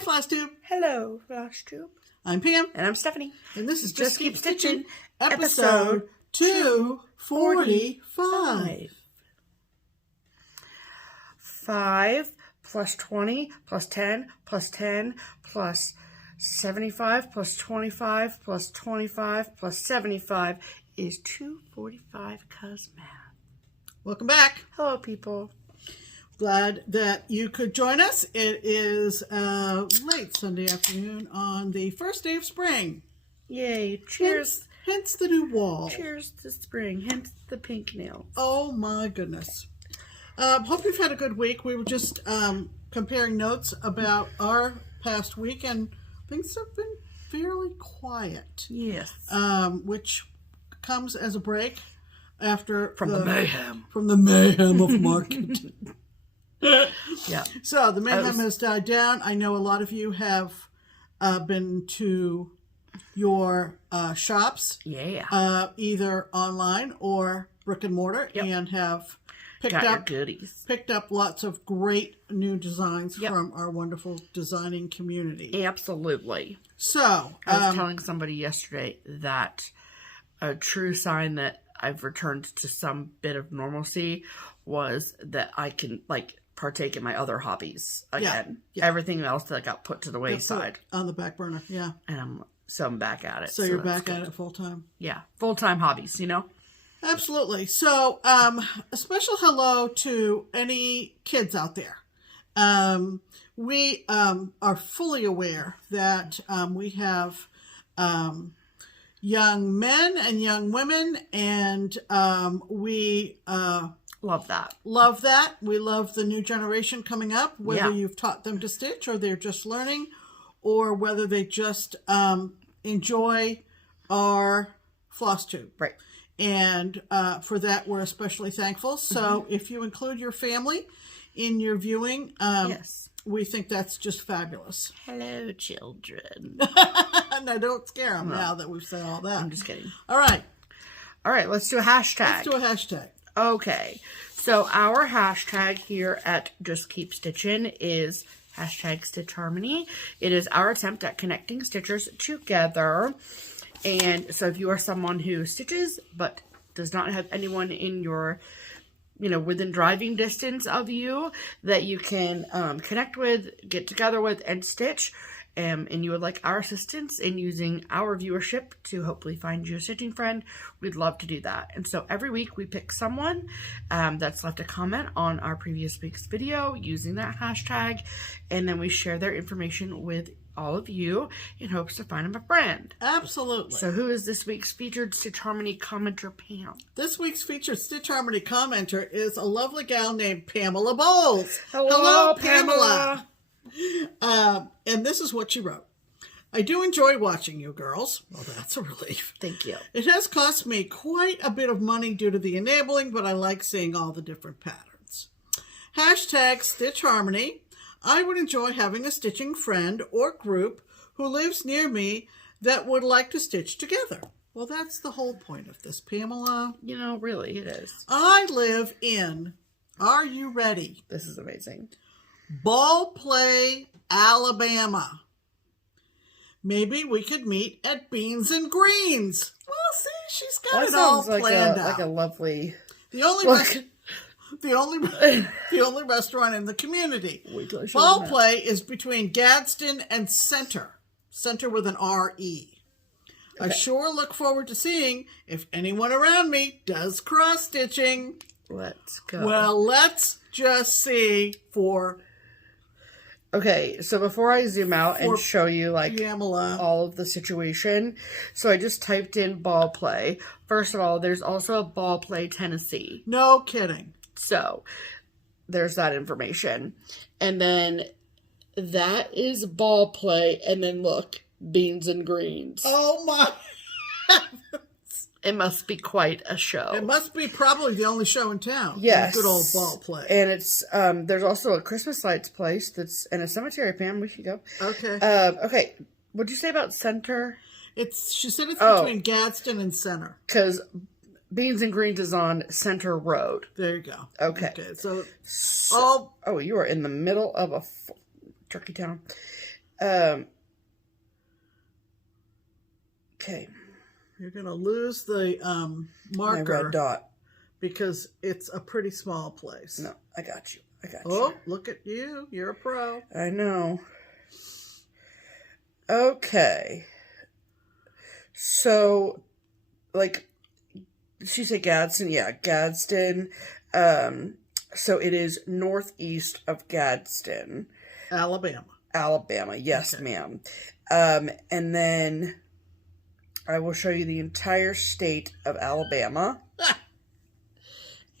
Hi, FlossTube. Hello, FlossTube. I'm Pam. And I'm Stephanie. And this is Just Keep Stitching, episode 245. 5 plus 20 plus 10 plus 10 plus 75 plus 25 plus 25 plus 75 is 245 cuz math. Welcome back. Hello, people. Glad that you could join us. It is late Sunday afternoon on the first day of spring. Yay. Cheers. Hence the new wall. Cheers to spring. Hence the pink nails. Oh my goodness. Hope you've had a good week. We were just comparing notes about our past week, and things have been fairly quiet. Yes. Which comes as a break after the mayhem. From the mayhem of market. Yeah. So the mayhem has died down. I know a lot of you have been to your shops. Yeah. Either online or brick and mortar, and have picked up lots of great new designs from our wonderful designing community. Absolutely. So I was telling somebody yesterday that a true sign that I've returned to some bit of normalcy was that I can partake in my other hobbies again. Yeah. Everything else that got put to the wayside on the back burner. Yeah. And I'm back at it. So you're back at it full time. Yeah. Full-time hobbies, Absolutely. So, a special hello to any kids out there. We are fully aware that we have young men and young women, and we love that. We love the new generation coming up, whether you've taught them to stitch or they're just learning, or whether they just enjoy our FlossTube. Right. And for that, we're especially thankful. So if you include your family in your viewing, we think that's just fabulous. Hello, children. Now, don't scare them now that we've said all that. I'm just kidding. All right, let's do a hashtag. Okay. So our hashtag here at Just Keep Stitchin is hashtag Stitch Harmony. It is our attempt at connecting stitchers together. And so if you are someone who stitches but does not have anyone in your, within driving distance of you that you can connect with, get together with, and stitch, and you would like our assistance in using our viewership to hopefully find you a stitching friend, we'd love to do that. And so every week we pick someone that's left a comment on our previous week's video using that hashtag, and then we share their information with all of you in hopes to find them a friend. Absolutely. So who is this week's featured Stitch Harmony commenter, Pam? This week's featured Stitch Harmony commenter is a lovely gal named Pamela Bowles. Hello, Pamela. And this is what she wrote. I do enjoy watching you girls. Well, that's a relief. Thank you. It has cost me quite a bit of money due to the enabling, but I like seeing all the different patterns. Hashtag Stitch Harmony. I would enjoy having a stitching friend or group who lives near me that would like to stitch together. Well, that's the whole point of this, Pamela. Really, it is. I live in, are you ready? This is amazing. Ball Play, Alabama. Maybe we could meet at Beans and Greens. Well, see, she's got it all planned out. Like a lovely... The only restaurant in the community. Ball Play is between Gadsden and Center. Center with an R-E. Okay. I sure look forward to seeing if anyone around me does cross-stitching. Let's go. Well, let's just see for... Okay, so before I zoom out and show you Pamela, all of the situation, so I just typed in Ball Play. First of all, there's also a Ball Play, Tennessee. No kidding. So there's that information. And then that is Ball Play. And then look, Beans and Greens. Oh my. It must be quite a show. It must be probably the only show in town. Yes. Good old Ball Play. And it's, there's also a Christmas lights place that's in a cemetery, Pam. We should go. Okay. Okay. What'd you say about Center? She said it's between Gadsden and Center. Because Beans and Greens is on Center Road. There you go. Okay. So oh, you are in the middle of a turkey town. Okay. You're going to lose the marker. My red dot. Because it's a pretty small place. No, I got you. Oh, look at you. You're a pro. I know. Okay. So, like, she said Gadsden. Yeah, Gadsden. So it is northeast of Gadsden. Alabama. Yes, okay. ma'am. And then I will show you the entire state of Alabama.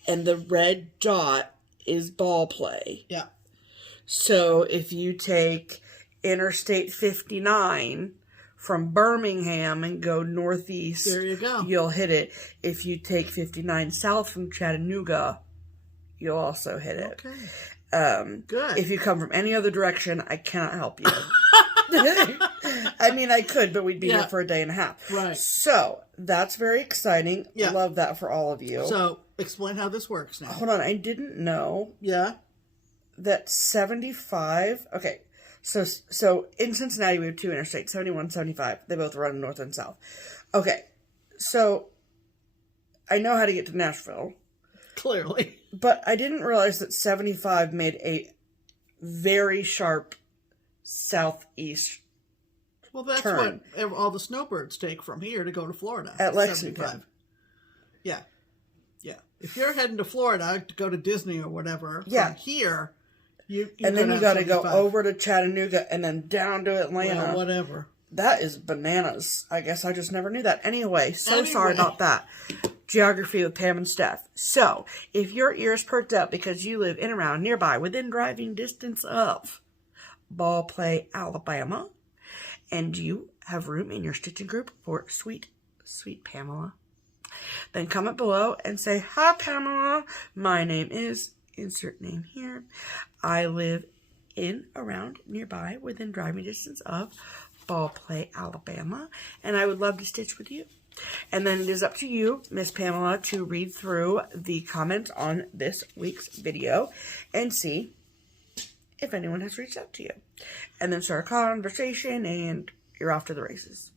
And the red dot is ball play. Yeah. So if you take Interstate 59 from Birmingham and go northeast, there you go. You'll hit it. If you take 59 south from Chattanooga, you'll also hit it. Okay. Good. If you come from any other direction, I cannot help you. I mean, I could, but we'd be here for a day and a half. Right. So, that's very exciting. Yeah. Love that for all of you. So, explain how this works now. Hold on, I didn't know. Yeah. That 75... Okay, so in Cincinnati, we have two interstates, 71, 75. They both run north and south. Okay, so I know how to get to Nashville. Clearly. But I didn't realize that 75 made a very sharp southeast Well, that's turn. what all the snowbirds take from here to go to Florida. At Lexington. 75. Yeah. Yeah. If you're heading to Florida to go to Disney or whatever, from here, you and then you got to go over to Chattanooga and then down to Atlanta. Well, whatever. That is bananas. I guess I just never knew that. Anyway, sorry about that. Geography with Pam and Steph. So, if your ears perked up because you live in, around, nearby, within driving distance of Ball Play, Alabama, and you have room in your stitching group for sweet, sweet Pamela, then comment below and say, "Hi, Pamela. My name is," insert name here. "I live in, around, nearby, within driving distance of Ball Play, Alabama, and I would love to stitch with you." And then it is up to you, Miss Pamela, to read through the comments on this week's video and see if anyone has reached out to you. And then start a conversation, and you're off to the races.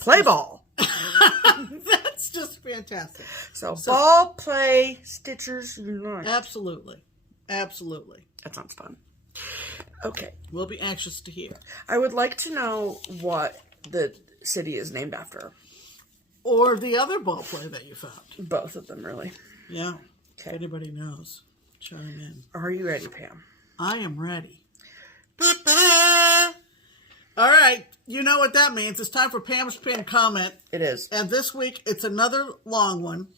Play ball. That's just fantastic. So ball, play, stitchers unite. Absolutely. Absolutely. That sounds fun. Okay. We'll be anxious to hear. I would like to know what the city is named after. Or the other ball play that you found. Both of them, really. Yeah. Okay. If anybody knows, chime in. Are you ready, Pam? I am ready. All right. You know what that means. It's time for Pam's pinned comment. It is. And this week, it's another long one.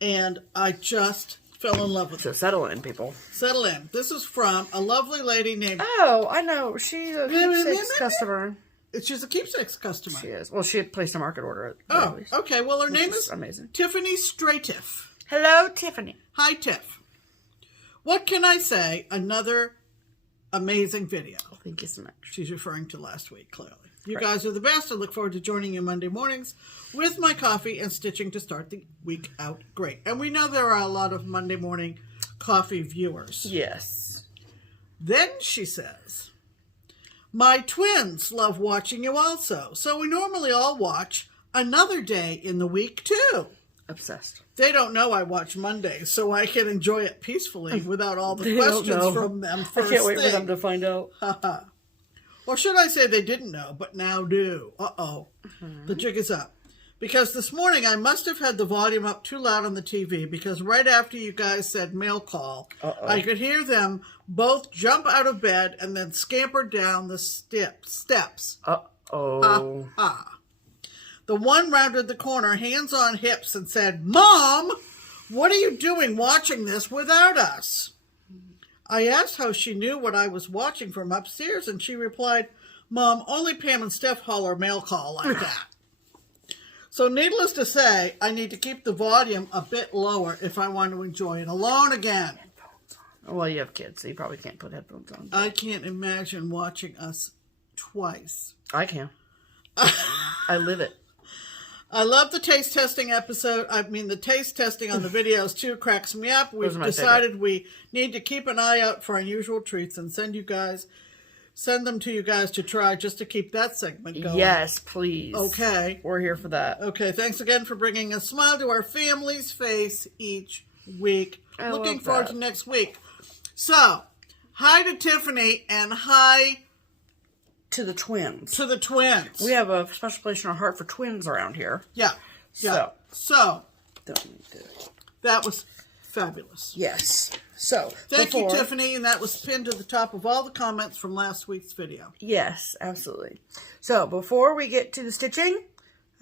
And I just fell in love with it. So settle in, people. Settle in. This is from a lovely lady named... Oh, I know. She's a Keepsakes customer. She's a Keepsakes customer. She is. Well, she had placed a market order at the Oh, okay. Well, her name is amazing. Tiffany Stratiff. Hello, Tiffany. Hi, Tiff. What can I say? Another amazing video. Thank you so much. She's referring to last week, clearly. You guys are the best. I look forward to joining you Monday mornings with my coffee and stitching to start the week out great. And we know there are a lot of Monday morning coffee viewers. Yes. Then she says, "My twins love watching you also, so we normally all watch another day in the week too." Obsessed. They don't know I watch Mondays, so I can enjoy it peacefully without all the questions from them first I can't wait thing. for them to find out. Or should I say they didn't know, but now do. Uh-oh. The jig is up. Because this morning I must have had the volume up too loud on the TV, because right after you guys said mail call, I could hear them both jump out of bed and then scamper down the steps. Uh-oh. The one rounded the corner, hands on hips, and said, "Mom, what are you doing watching this without us?" I asked how she knew what I was watching from upstairs, and she replied, "Mom, only Pam and Steph holler mail call like that." So needless to say, I need to keep the volume a bit lower if I want to enjoy it alone again. Well, you have kids, so you probably can't put headphones on. I can't imagine watching us twice. I can. I live it. I love the taste testing episode. I mean, the taste testing on the videos, too, cracks me up. We've decided we need to keep an eye out for unusual treats and send you guys send them to you guys to try just to keep that segment going. Yes, please. Okay. We're here for that. Okay, thanks again for bringing a smile to our family's face each week. Looking forward to next week. So, hi to Tiffany and hi to the twins. To the twins. We have a special place in our heart for twins around here. Yeah. So that was fabulous. Yes. So, thank you, Tiffany, and that was pinned to the top of all the comments from last week's video. Yes, absolutely. So, before we get to the stitching,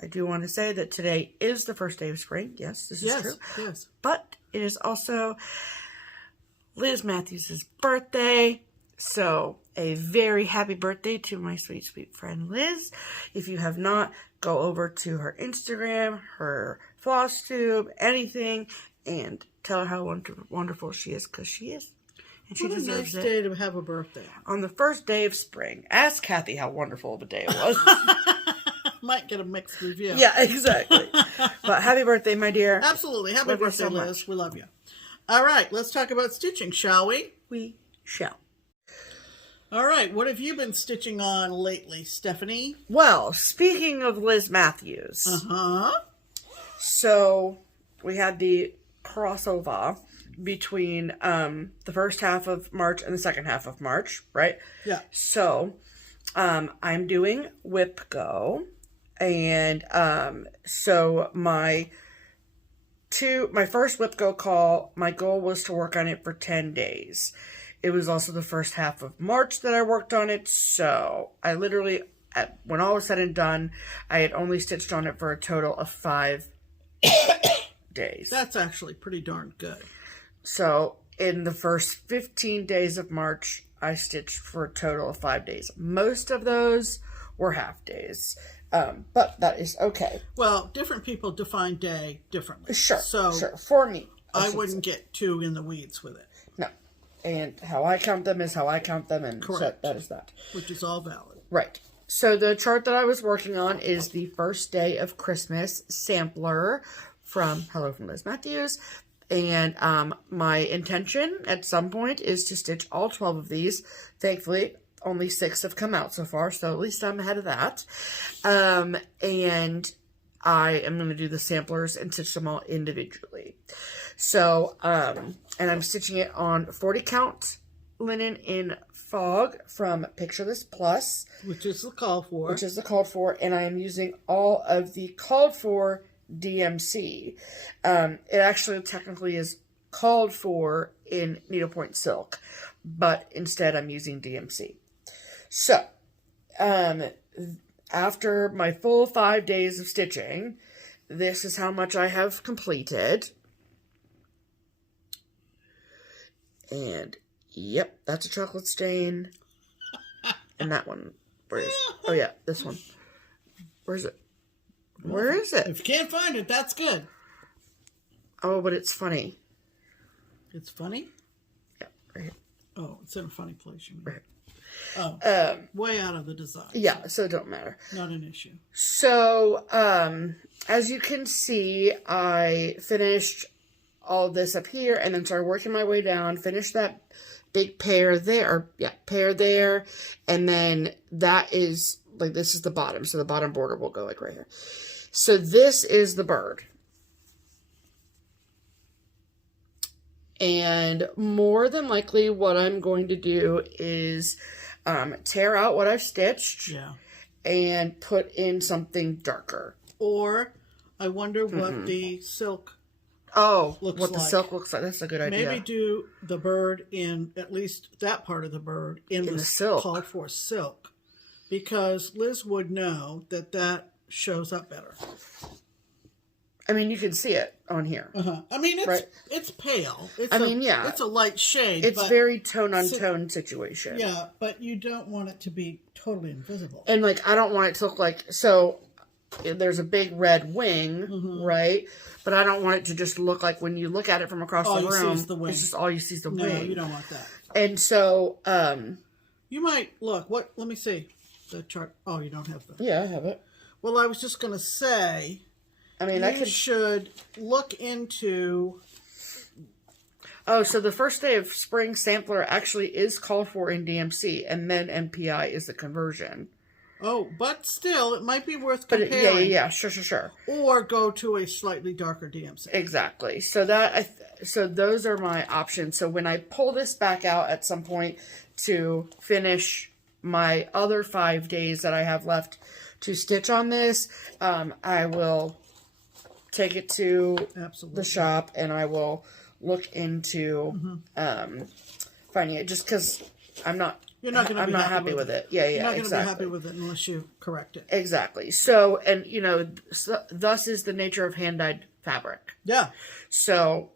I do want to say that today is the first day of spring. Yes, this is true. Yes. But it is also Liz Matthews' birthday. So, a very happy birthday to my sweet, sweet friend Liz. If you have not, go over to her Instagram, her FlossTube, anything, and tell her how wonderful she is, because she is. And she deserves it. What a nice day to have a birthday. On the first day of spring. Ask Kathy how wonderful of a day it was. Might get a mixed review. Yeah, exactly. But happy birthday, my dear. Absolutely. Happy birthday, Liz. We love you. All right, let's talk about stitching, shall we? We shall. All right, what have you been stitching on lately, Stephanie? Well, speaking of Liz Matthews. So, we had the crossover between the first half of March and the second half of March, right? Yeah. So, I'm doing Whip Go, and so my first Whip Go call, my goal was to work on it for 10 days. It was also the first half of March that I worked on it, so I literally, when all was said and done, I had only stitched on it for a total of 5 days. That's actually pretty darn good. So, in the first 15 days of March, I stitched for a total of 5 days. Most of those were half days, but that is okay. Well, different people define day differently. Sure. For me, I wouldn't get too in the weeds with it. No. And how I count them is how I count them, and correct. So that is that. Which is all valid. Right. So the chart that I was working on is the first day of Christmas sampler from Hello from Liz Matthews. And my intention at some point is to stitch all 12 of these. Thankfully, only 6 have come out so far, so at least I'm ahead of that. And I am going to do the samplers and stitch them all individually. So, and I'm stitching it on 40 count linen in Fog from Picture This Plus. Which is the called for. And I am using all of the called for DMC. It actually technically is called for in needlepoint silk, but instead I'm using DMC. So, after my full 5 days of stitching, this is how much I have completed. And, yep, that's a chocolate stain. And that one, where is it? Oh, yeah, this one. Where is it? Where is it? If you can't find it, that's good. Oh, but it's funny. It's funny? Yeah, right here. Oh, it's in a funny place, you mean. Right. Oh, way out of the design. Yeah, so it don't matter. Not an issue. So, as you can see, I finished all this up here and then started working my way down, finished that big pair there, and then that is, like, this is the bottom, so the bottom border will go, like, right here. So this is the bird. And more than likely, what I'm going to do is tear out what I've stitched and put in something darker. Or I wonder what the silk looks like. The silk looks like. That's a good idea. Maybe do the bird in, at least that part of the bird, in the silk. Called for silk. Because Liz would know that that shows up better. I mean, you can see it on here. I mean, it's pale. It's a light shade. It's very tone-on-tone situation. Yeah, but you don't want it to be totally invisible. And, like, I don't want it to look like, so there's a big red wing, right? But I don't want it to just look like when you look at it from across the room, it's just all you see is the wing. No, you don't want that. And so, you might, look, let me see the chart. Oh, you don't have the. Yeah, I have it. Well, I was just going to say, I mean, you should look into. Oh, so the first day of spring sampler actually is called for in DMC, and then MPI is the conversion. Oh, but still, it might be worth comparing. Yeah, sure. Or go to a slightly darker DMC. Exactly. So so those are my options. So when I pull this back out at some point to finish my other 5 days that I have left to stitch on this, I will take it to the shop and I will look into finding it, just because I'm not happy with it. Yeah, You're not going to be happy with it unless you correct it. Exactly. So, and thus is the nature of hand-dyed fabric. Yeah. So,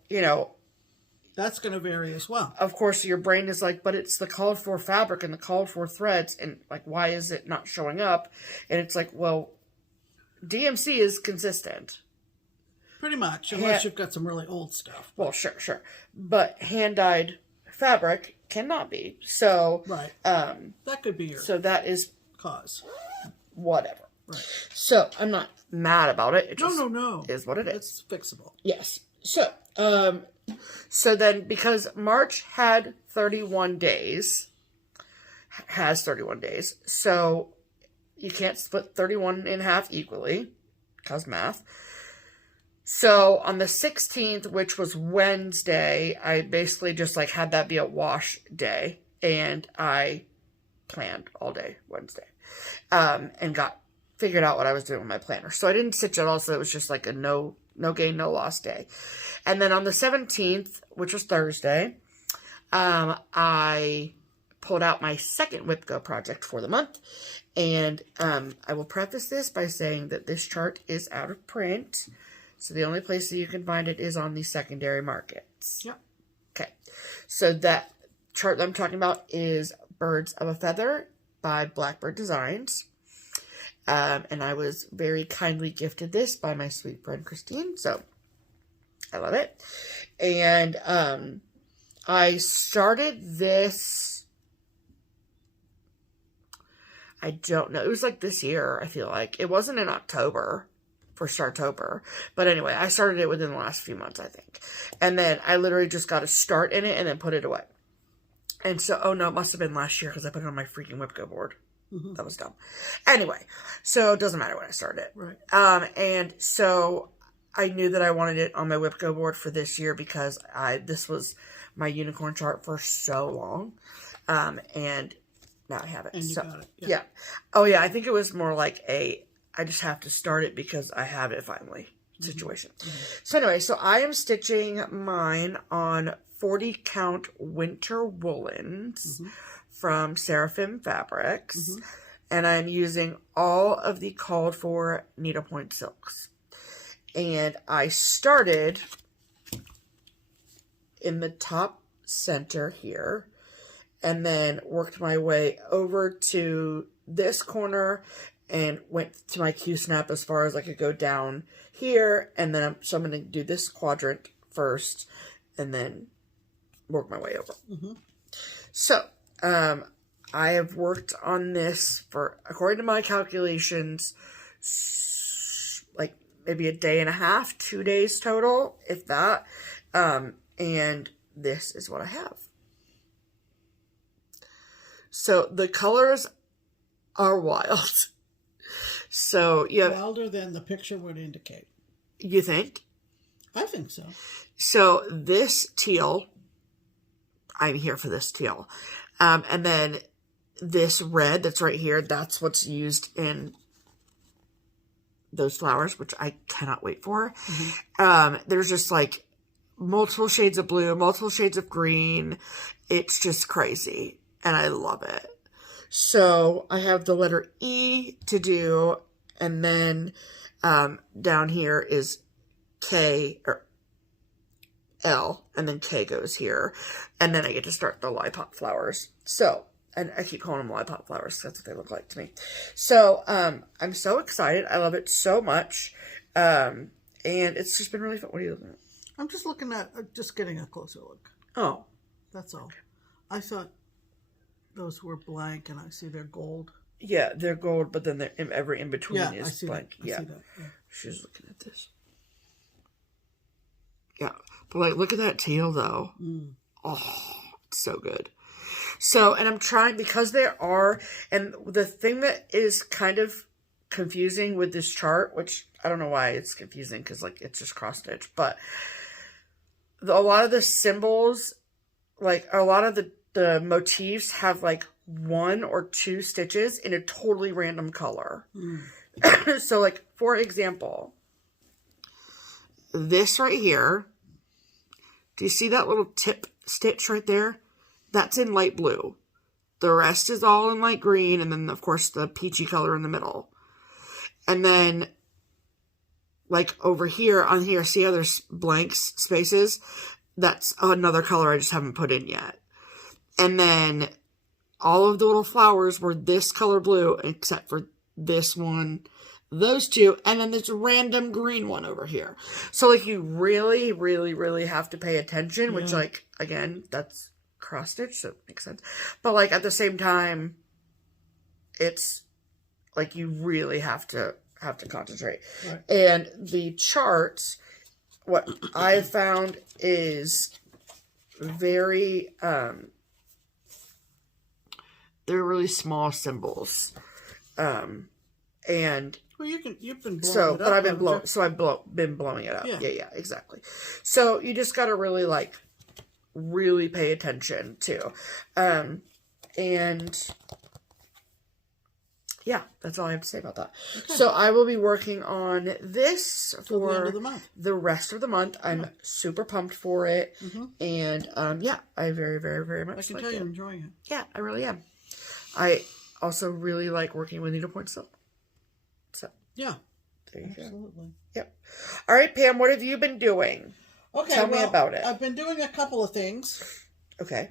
that's going to vary as well. Of course, your brain is like, but it's the called for fabric and the called for threads, and like, why is it not showing up? And it's like, well, DMC is consistent. Pretty much, unless you've got some really old stuff. Well, sure. But hand-dyed fabric cannot be. So, right. That could be your that is cause. Whatever. Right. So, I'm not mad about it. It just no. is what it is. It's fixable. Yes. So then, because March had 31 days, so you can't split 31 in half equally, because math. So on the 16th, which was Wednesday, I basically just like had that be a wash day, and I planned all day Wednesday, and figured out what I was doing with my planner. So I didn't stitch at all, so it was just like a no gain, no loss day. And then on the 17th, which was Thursday, I pulled out my second Whip Go project for the month. And I will preface this by saying that this chart is out of print. So the only place that you can find it is on the secondary markets. Yep. Okay. So that chart that I'm talking about is Birds of a Feather by Blackbird Designs. And I was very kindly gifted this by my sweet friend Christine. So I love it. And I started this, I don't know, it was like this year, I feel like. It wasn't in October, for Startober. But anyway, I started it within the last few months, I think. And then I literally just got a start in it and then put it away. And so, oh no, it must have been last year because I put it on my freaking Whip Go board. Mm-hmm. That was dumb. Anyway, so it doesn't matter when I started it. Right. And so I knew that I wanted it on my Whip Go board for this year because this was my unicorn chart for so long. And now I have it. And you got it. Yeah. Oh yeah, I think it was more like I just have to start it because I have it finally situation. Mm-hmm. So anyway, so I am stitching mine on 40 count winter woolens from Seraphim Fabrics. And I'm using all of the called for needlepoint silks. And I started in the top center here and then worked my way over to this corner and went to my Q-snap as far as I could go down here. And then I'm going to do this quadrant first and then work my way over. So, I have worked on this for, according to my calculations, like maybe a day and a half, 2 days total, if that. And this is what I have. So the colors are wild. So you have, wilder than the picture would indicate. You think? I think so. So this teal, I'm here for this teal. And then this red that's right here, that's what's used in those flowers, which I cannot wait for. There's just like multiple shades of blue, multiple shades of green. It's just crazy. And I love it. So I have the letter E to do. And then down here is K or L. And then K goes here. And then I get to start the lollipop flowers. So, and I keep calling them lollipop flowers. That's what they look like to me. So I'm so excited. I love it so much. And it's just been really fun. What are you looking at? I'm just looking at, just getting a closer look. Oh. That's all. I thought those were blank, and I see they're gold. Yeah, they're gold, but then they're every in between I is see blank. That. I see that. Yeah. She's looking at this. Yeah. But like, look at that teal though. Oh, it's so good. So, and I'm trying, because there are, and the thing that is kind of confusing with this chart, which I don't know why it's confusing, because like it's just cross stitch, but a lot of the symbols, like a lot of the motifs have like 1 or 2 stitches in a totally random color. So like, for example, this right here, do you see that little tip stitch right there? That's in light blue. The rest is all in light green, and then, of course, the peachy color in the middle. And then, like, over here, on here, see how there's blank spaces? That's another color I just haven't put in yet. And then, all of the little flowers were this color blue, except for this one, those 2, and then this random green one over here. So, like, you really, really, really have to pay attention, which, like, again, that's cross stitch, so it makes sense. But like, at the same time, it's like you really have to concentrate. Right. And the charts, what I found is very they're really small symbols. And well, you've been blowing so it up, but I've been blowing it up. Yeah, exactly. So you just got to really like really pay attention to. And yeah, that's all I have to say about that. Okay. So I will be working on this for the end of the month. The rest of the month. I'm super pumped for it. And yeah, I very, very, very much I can tell you're enjoying it. Yeah, I really am. I also really like working with needlepoint silk. So yeah, there you absolutely. Go. Yep. All right, Pam, what have you been doing? Okay, tell me about it. I've been doing a couple of things. Okay.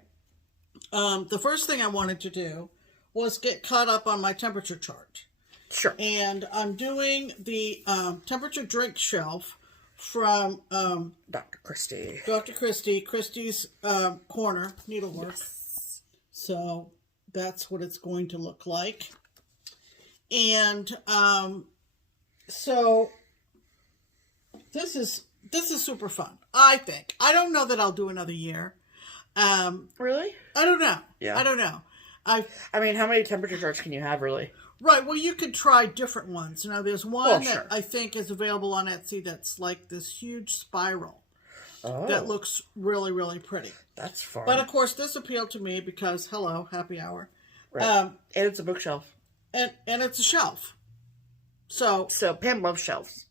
The first thing I wanted to do was get caught up on my temperature chart. Sure. And I'm doing the temperature drink shelf from Dr. Christie. Christie's Corner Needlework. Yes. So that's what it's going to look like. And so this is super fun, I think. I don't know that I'll do another year. Really? I don't know. Yeah. I don't know. I mean, how many temperature charts can you have, really? Right. Well, you could try different ones. Now, there's one that I think is available on Etsy that's like this huge spiral that looks really, really pretty. That's fun. But, of course, this appealed to me because, hello, happy hour. Right. And it's a bookshelf. And it's a shelf. So Pam loves shelves.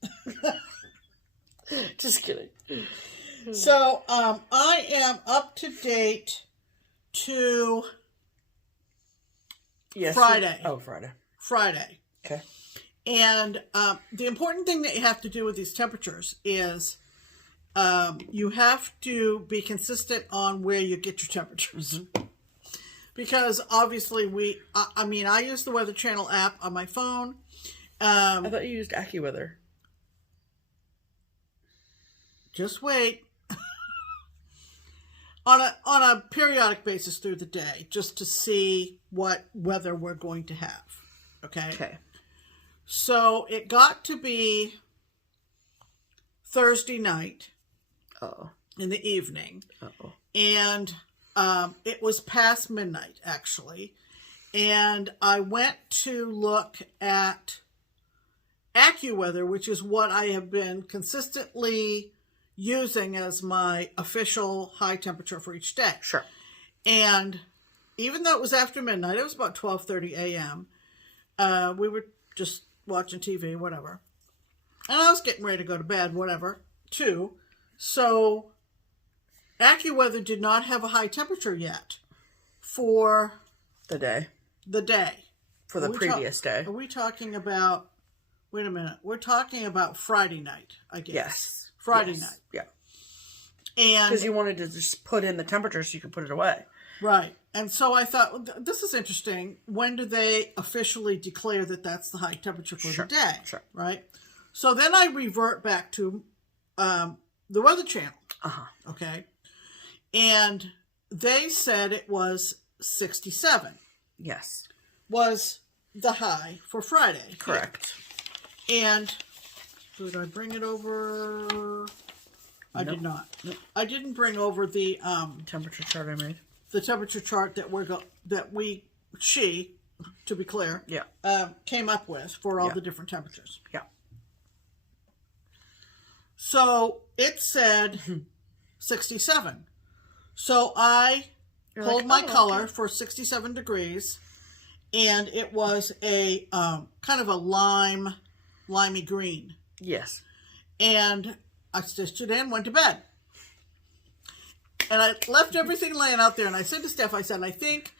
Just kidding. So, I am up to date to Friday. Oh, Friday. Friday. Okay. And the important thing that you have to do with these temperatures is you have to be consistent on where you get your temperatures. Because obviously I use the Weather Channel app on my phone. I thought you used AccuWeather. Just wait. on a periodic basis through the day, just to see what weather we're going to have. Okay? Okay. So it got to be Thursday night. In the evening. And it was past midnight, actually. And I went to look at AccuWeather, which is what I have been consistently using as my official high temperature for each day. Sure. And even though it was after midnight, it was about 12:30 a.m. We were just watching TV, whatever. And I was getting ready to go to bed, whatever, too. So AccuWeather did not have a high temperature yet for the day. For the previous day. Are we talking about, wait a minute, we're talking about Friday night, I guess. Yes. Friday night. Yeah. And because you wanted to just put in the temperature so you could put it away. Right. And so I thought, well, this is interesting. When do they officially declare that that's the high temperature for the day? Sure. Right? So then I revert back to the Weather Channel. Okay. And they said it was 67. Yes. Was the high for Friday. Correct. And did I bring it over? I did not. Nope. I didn't bring over the temperature chart I made. The temperature chart that she, to be clear, came up with for all the different temperatures. Yeah. So it said 67. So I pulled my color for 67 degrees, and it was a kind of a limey green. Yes. And I stitched it in, went to bed. And I left everything laying out there, and I said to Steph, I said, I think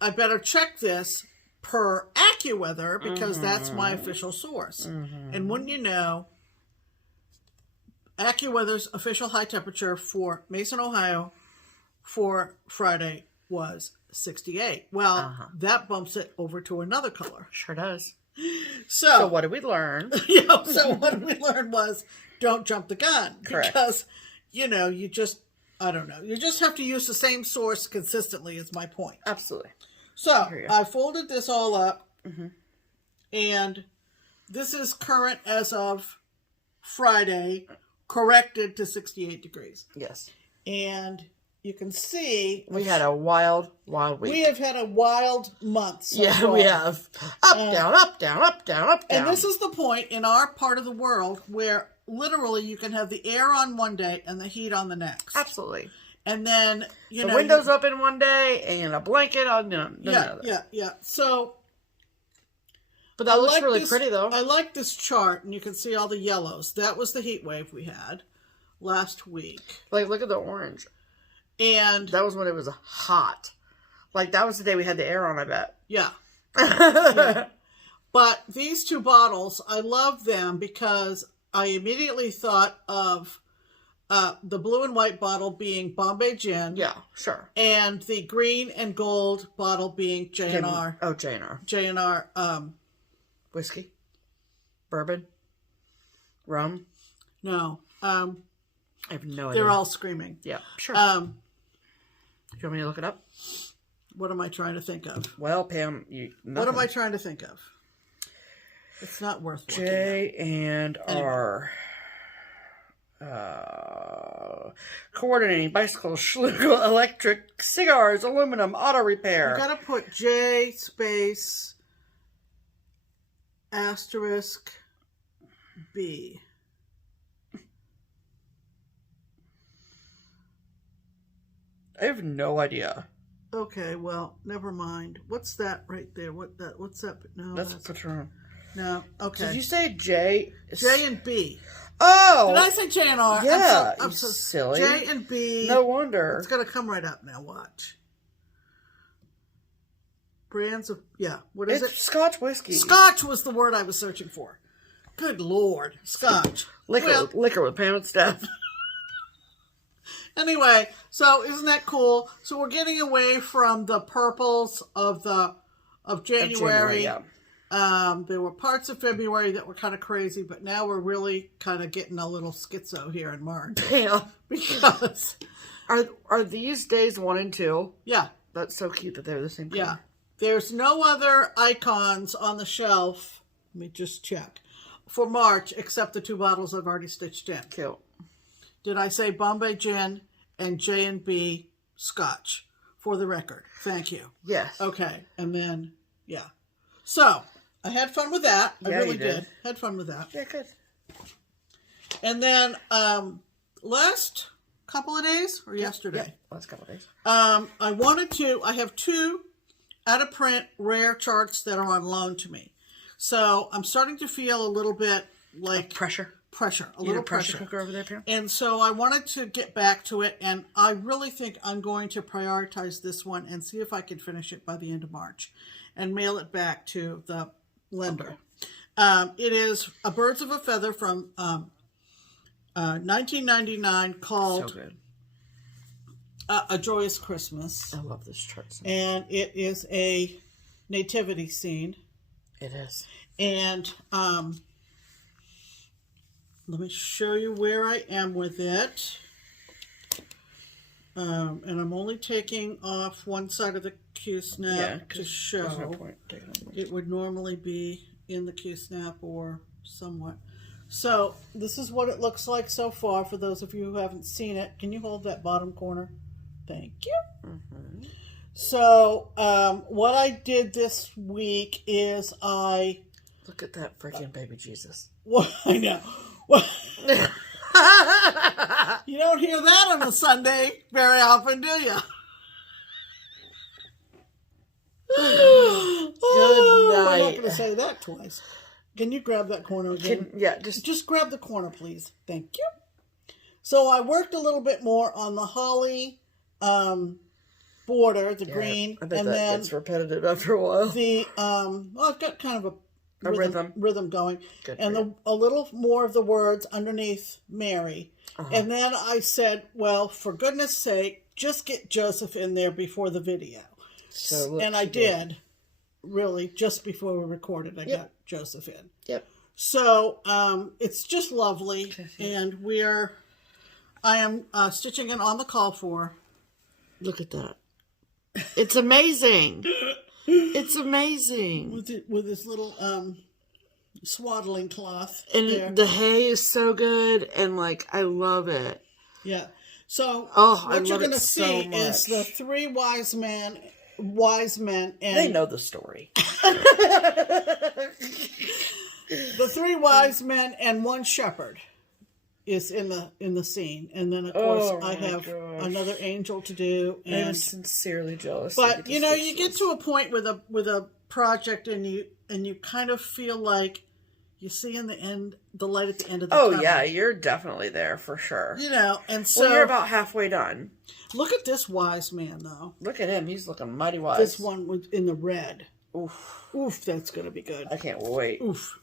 I better check this per AccuWeather, because that's my official source. And wouldn't you know, AccuWeather's official high temperature for Mason, Ohio for Friday was 68. Well, that bumps it over to another color. Sure does. So what did we learn? So what we learned was, don't jump the gun. Correct. Because, you just, I don't know. You just have to use the same source consistently is my point. Absolutely. So I folded this all up. And this is current as of Friday, corrected to 68 degrees. Yes. And you can see we had a wild week. We have had a wild month. So far. We have. Up, down, up, down, up, down, up, down. And this is the point in our part of the world where literally you can have the air on one day and the heat on the next. Absolutely. And then, the windows open one day and a blanket on another. Yeah. So, but that looks really pretty, though. I like this chart, and you can see all the yellows. That was the heat wave we had last week. Like, look at the orange. And that was when it was hot. Like, that was the day we had the air on, I bet. Yeah. Yeah. But these two bottles, I love them because I immediately thought of the blue and white bottle being Bombay Gin. Yeah, sure. And the green and gold bottle being J&R. Oh, J&R. J&R. Whiskey? Bourbon? Rum? No. I have no idea. They're all screaming. Yeah, sure. Do you want me to look it up? What am I trying to think of? Well, Pam, what am I trying to think of? It's not worth looking at. J&R. Coordinating bicycles, Schlegel, electric, cigars, aluminum, auto repair. You gotta put J space asterisk B. I have no idea. Okay, well, never mind. What's that right there? What's that? No, that's Patron. No, okay. Did you say J? J and B. Oh! Did I say J and R? Yeah, I'm so silly. J and B. No wonder. It's gonna come right up now. Watch. Brands of What is it? Scotch whiskey. Scotch was the word I was searching for. Good Lord, Scotch. Liquor with Pam and Steph. Anyway, so isn't that cool? So we're getting away from the purples of January. There were parts of February that were kind of crazy, but now we're really kind of getting a little schizo here in March. Yeah. Because are these days 1 and 2? Yeah. That's so cute that they're the same color. Yeah. There's no other icons on the shelf. Let me just check. For March, except the two bottles I've already stitched in. Cute. Did I say Bombay Gin and J&B Scotch? For the record. Thank you. Yes. Okay. And then, So, I had fun with that. I really did. Had fun with that. Yeah, good. And then, last couple of days, or yesterday? Last couple of days. I have 2 out-of-print rare charts that are on loan to me. So, I'm starting to feel a little bit like... Pressure, a little pressure. Cooker over there, Pam? And so I wanted to get back to it, and I really think I'm going to prioritize this one and see if I can finish it by the end of March and mail it back to the lender. Okay. It is a Birds of a Feather from 1999 called A Joyous Christmas. I love this chart. And it is a nativity scene. It is. And let me show you where I am with it. And I'm only taking off one side of the Q-snap to show. There's no point taking it would normally be in the Q-snap or somewhat. So this is what it looks like so far for those of you who haven't seen it. Can you hold that bottom corner? Thank you. Mm-hmm. So what I did this week is I... Look at that freaking baby Jesus. Well, I know. Well, you don't hear that on a Sunday very often, do you? Good night. I'm not going to say that twice. Can you grab that corner again? Just grab the corner, please. Thank you. So I worked a little bit more on the holly border, the green, I bet and that gets repetitive after a while. I've got kind of a rhythm going, Good and a little more of the words underneath Mary. And then I said, well, for goodness sake, just get Joseph in there before the video. So and I did, really, just before we recorded, I got Joseph in. Yep. So it's just lovely, and I am stitching it on the call for. Look at that. It's amazing. It's amazing. With this little swaddling cloth. And there. The hay is so good, and like I love it. Yeah. So what you're gonna see is the three wise men and they know the story. The three wise men and one shepherd is in the scene, and then of course I have another angel to do. And I'm sincerely jealous. But you get to a point with a project, and you kind of feel like you see the light at the end of the tunnel. Yeah, you're definitely there for sure. And so you're about halfway done. Look at this wise man, though. Look at him; he's looking mighty wise. This one was in the red. Oof, that's gonna be good. I can't wait. Oof.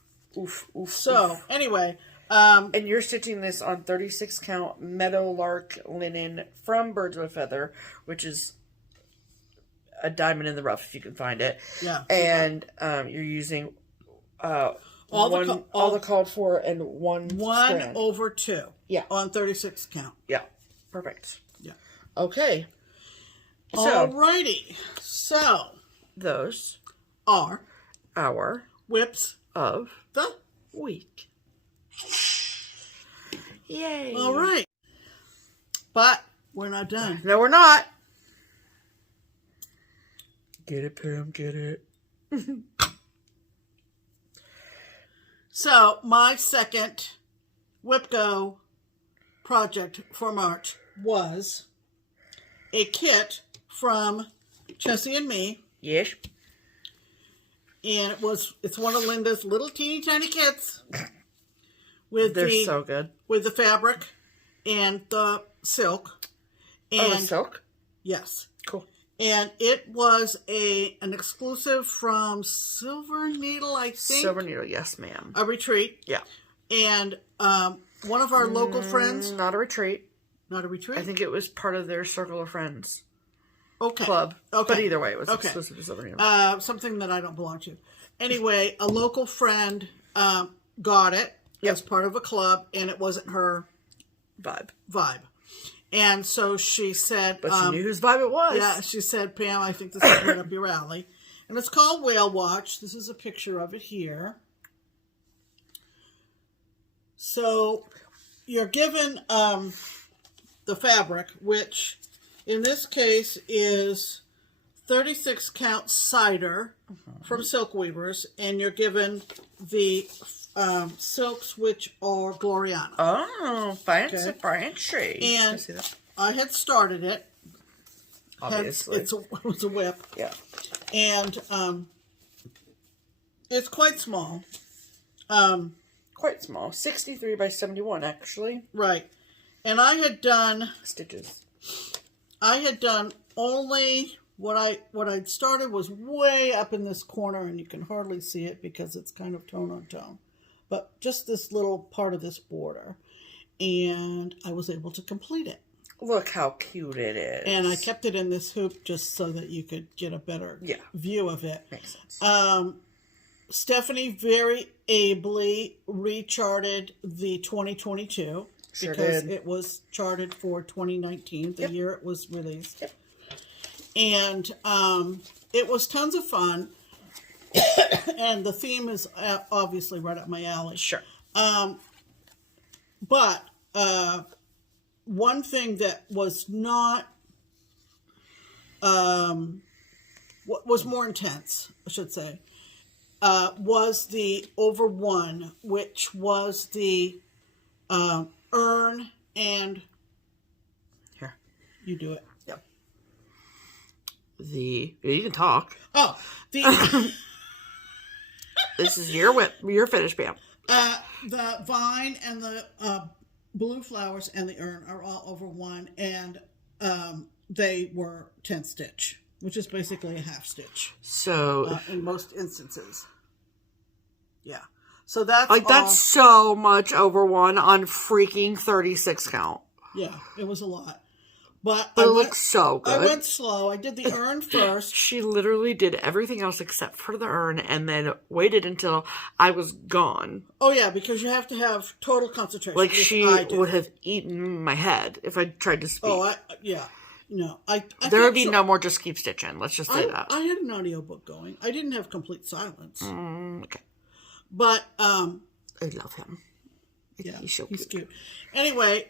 So anyway. And you're stitching this on 36 count meadowlark linen from Birds of a Feather, which is a diamond in the rough if you can find it. Yeah. And you're using all the called for and one strand. over 2. Yeah. On 36 count. Yeah. Perfect. Yeah. Okay. Alrighty. So those are our whips of the week. Yay. All right. But we're not done. No, we're not. Get it, Pam, get it. So, my second Whip Go project for March was a kit from Chessie and me. Yes. And it's one of Linda's little teeny tiny kits. They're so good. With the fabric and the silk. And the silk? Yes. Cool. And it was an exclusive from Silver Needle, I think. Silver Needle, yes, ma'am. A retreat. Yeah. And one of our local friends. Not a retreat. Not a retreat? I think it was part of their Circle of Friends club. Okay. But either way, it was exclusive to Silver Needle. Something that I don't belong to. Anyway, a local friend got it as part of a club, and it wasn't her vibe. And so she said... But she knew whose vibe it was. Yeah, she said, Pam, I think this is right up your alley. And it's called Whale Watch. This is a picture of it here. So you're given the fabric, which in this case is 36 count cider from Silk Weavers, and you're given the silks, which are Gloriana. Oh, fancy. And I had started it. Obviously. It was a whip. Yeah. And it's quite small. Quite small. 63 by 71, actually. Right. And I had done... Stitches. I had done only... What I'd started was way up in this corner, and you can hardly see it because it's kind of tone on tone. But just this little part of this border. And I was able to complete it. Look how cute it is. And I kept it in this hoop just so that you could get a better view of it. Makes sense. Stephanie very ably recharted the 2022 because it was charted for 2019, the year it was released. Yep. And it was tons of fun. And the theme is obviously right up my alley. Sure. But one thing that was not, what was more intense, I should say, was the over one, which was the urn and... Here. You do it. Yep. You can talk. Oh, the... This is your finish, Pam. The vine and the blue flowers and the urn are all over one, and they were 10 stitch, which is basically a half stitch. So in most instances, yeah. So that's like that's so much over one on freaking 36 count. Yeah, it was a lot. But it looks so good. I went slow. I did the urn first. She literally did everything else except for the urn and then waited until I was gone. Oh, yeah, because you have to have total concentration. Like she would have eaten my head if I tried to speak. Oh, yeah. No. There would be no more Just Keep Stitching. Let's just say that. I had an audiobook going. I didn't have complete silence. Okay. But, I love him. Yeah, he's so he's cute. Anyway,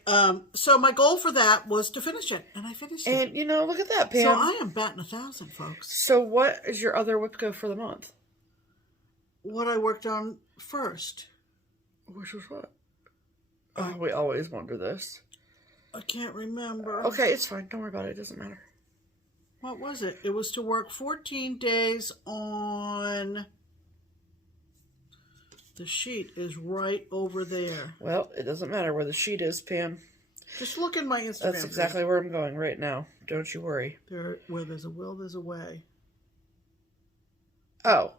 so my goal for that was to finish it, and I finished it. And, you know, look at that, Pam. So I am batting 1,000, folks. So what is your other whip go for the month? What I worked on first. Which was what? Oh, we always wonder this. I can't remember. Okay, it's fine. Don't worry about it. It doesn't matter. What was it? It was to work 14 days on... The sheet is right over there. Well, it doesn't matter where the sheet is, Pam. Just look in my Instagram. That's exactly where I'm going right now. Don't you worry. Where there's a will, there's a way. Oh,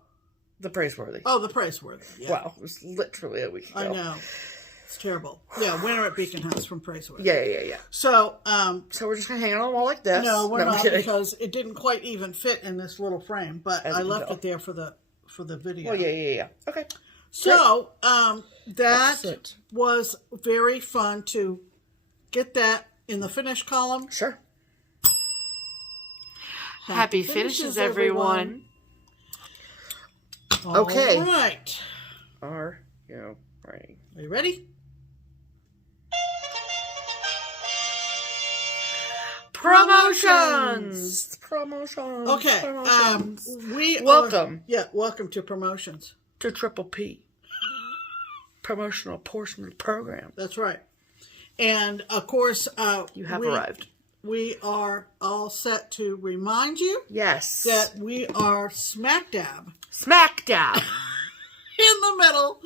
the praiseworthy. Oh, the praiseworthy. Yeah. Wow, it was literally a week ago. I know. It's terrible. Yeah, Winter at Beacon House from Praiseworthy. Yeah. So, so we're just gonna hang it on the wall like this. No, we're not, because it didn't quite even fit in this little frame. But I left it there for the video. Oh yeah. Okay. So, that was very fun to get that in the finish column. Sure. Happy finishes, everyone. Okay. All right. Are you ready? Are you ready? Promotions. Okay. Welcome. Welcome to promotions. To Triple P. Promotional portion of the program. That's right. And of course, you have arrived. We are all set to remind you, yes, that we are smack dab in the middle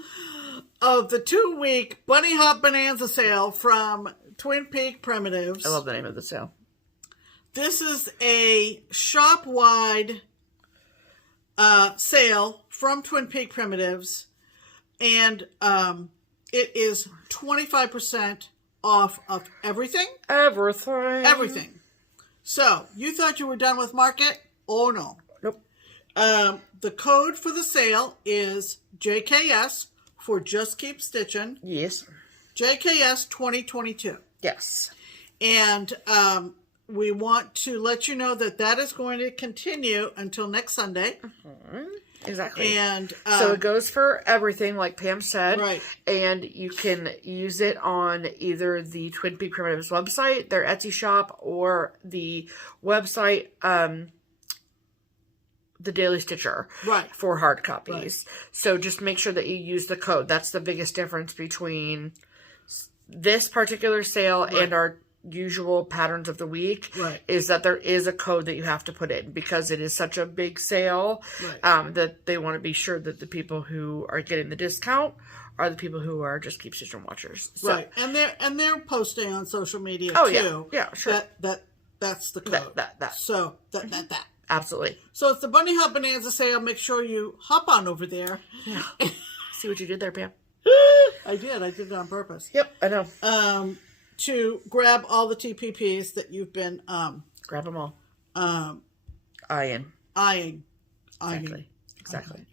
of the 2-week Bunny Hop Bonanza sale from Twin Peak Primitives. I love the name of the sale. This is a shop-wide sale from Twin Peak Primitives. And it is 25% off of everything. Everything. So, you thought you were done with Market? Oh, no. Nope. The code for the sale is JKS for Just Keep Stitchin'. Yes. JKS 2022. Yes. And we want to let you know that is going to continue until next Sunday. Mm-hmm. Exactly. And so it goes for everything, like Pam said. Right. And you can use it on either the Twin Peak Primitives website, their Etsy shop, or the website, the Daily Stitcher. Right. For hard copies. Right. So just make sure that you use the code. That's the biggest difference between this particular sale and our usual patterns of the week, is that there is a code that you have to put in, because it is such a big sale, that they want to be sure that the people who are getting the discount are the people who are Just Keep Stitching watchers. So, right. And they're posting on social media too. Yeah, sure. That's the code. That. So that. Absolutely. So it's the Bunny Hop Bonanza sale. Make sure you hop on over there. Yeah. See what you did there, Pam? I did it on purpose. Yep, I know. To grab all the TPPs that you've been grab them all. Eyeing. Exactly.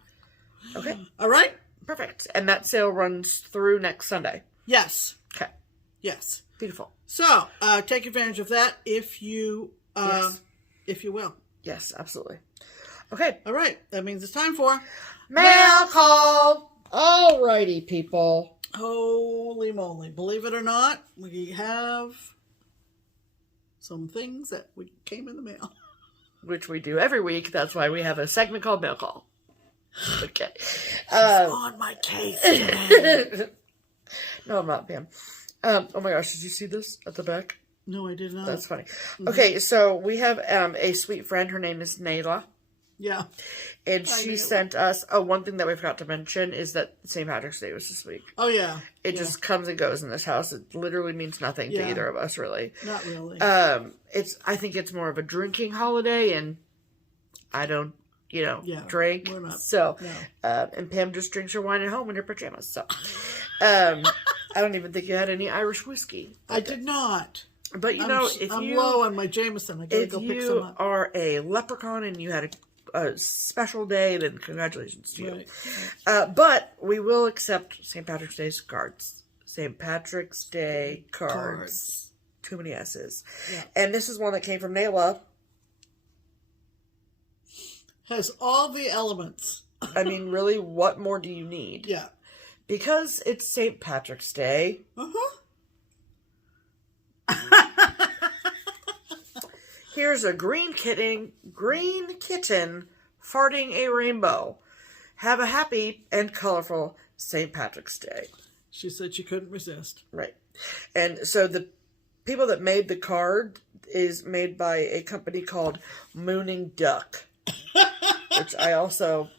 Okay. All right. Perfect. And that sale runs through next Sunday. Yes. Okay. Yes. Beautiful. So take advantage of that if you will. Yes, absolutely. Okay. All right. That means it's time for mail call. Alrighty, people. Holy moly. Believe it or not, we have some things that came in the mail. Which we do every week. That's why we have a segment called Mail Call. Okay. She's on my case today. No, I'm not, Pam. Oh my gosh, did you see this at the back? No, I did not. That's funny. Okay, so we have a sweet friend. Her name is Nayla. Yeah. And she sent us, one thing that we forgot to mention is that St. Patrick's Day was this week. Oh, yeah. It just comes and goes in this house. It literally means nothing to either of us, really. Not really. I think it's more of a drinking holiday, and I don't, drink. We're not. So, and Pam just drinks her wine at home in her pajamas. So, I don't even think you had any Irish whiskey. I did not. But, if I'm low on my Jameson. I gotta go pick some up. If you are a leprechaun and you had a special day, then congratulations to you. Right. But we will accept St. Patrick's Day's cards. St. Patrick's Day cards. Too many S's. Yeah. And this is one that came from Nayla. Has all the elements. I mean, really, what more do you need? Yeah. Because it's St. Patrick's Day. Uh-huh. Here's a green kitten farting a rainbow. Have a happy and colorful St. Patrick's Day. She said she couldn't resist. Right. And so the people that made the card is made by a company called Mooning Duck, which I also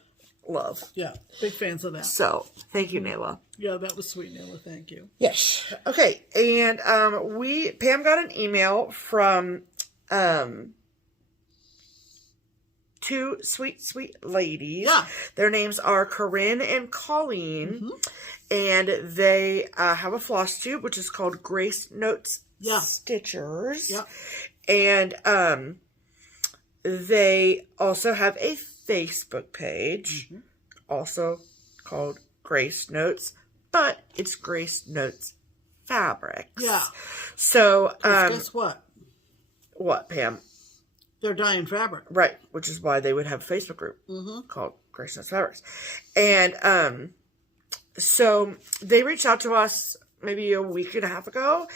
love. Yeah, big fans of that. So, thank you, Nayla. Yeah, that was sweet, Nayla. Thank you. Yes. Okay, and Pam got an email from two sweet ladies. Yeah. Their names are Corinne and Colleen, and they have a FlossTube, which is called Grace Notes Stitchers. Yeah. And they also have a Facebook page, also called Grace Notes, but it's Grace Notes Fabrics. Yeah. So, guess what? What, Pam? They're dyeing fabric. Right, which is why they would have a Facebook group called Grace Notes Fabrics. And so they reached out to us maybe a week and a half ago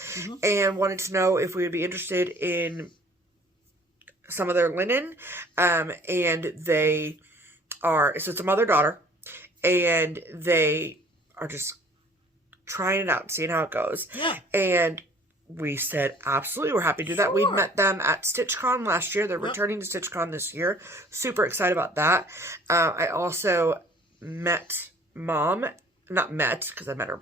and wanted to know if we would be interested in some of their linen. And they are, so it's a mother-daughter, and they are just trying it out, seeing how it goes. Yeah. And we said, absolutely, we're happy to do that. We met them at StitchCon last year. They're returning to StitchCon this year. Super excited about that. I also met Mom, not met, because I met her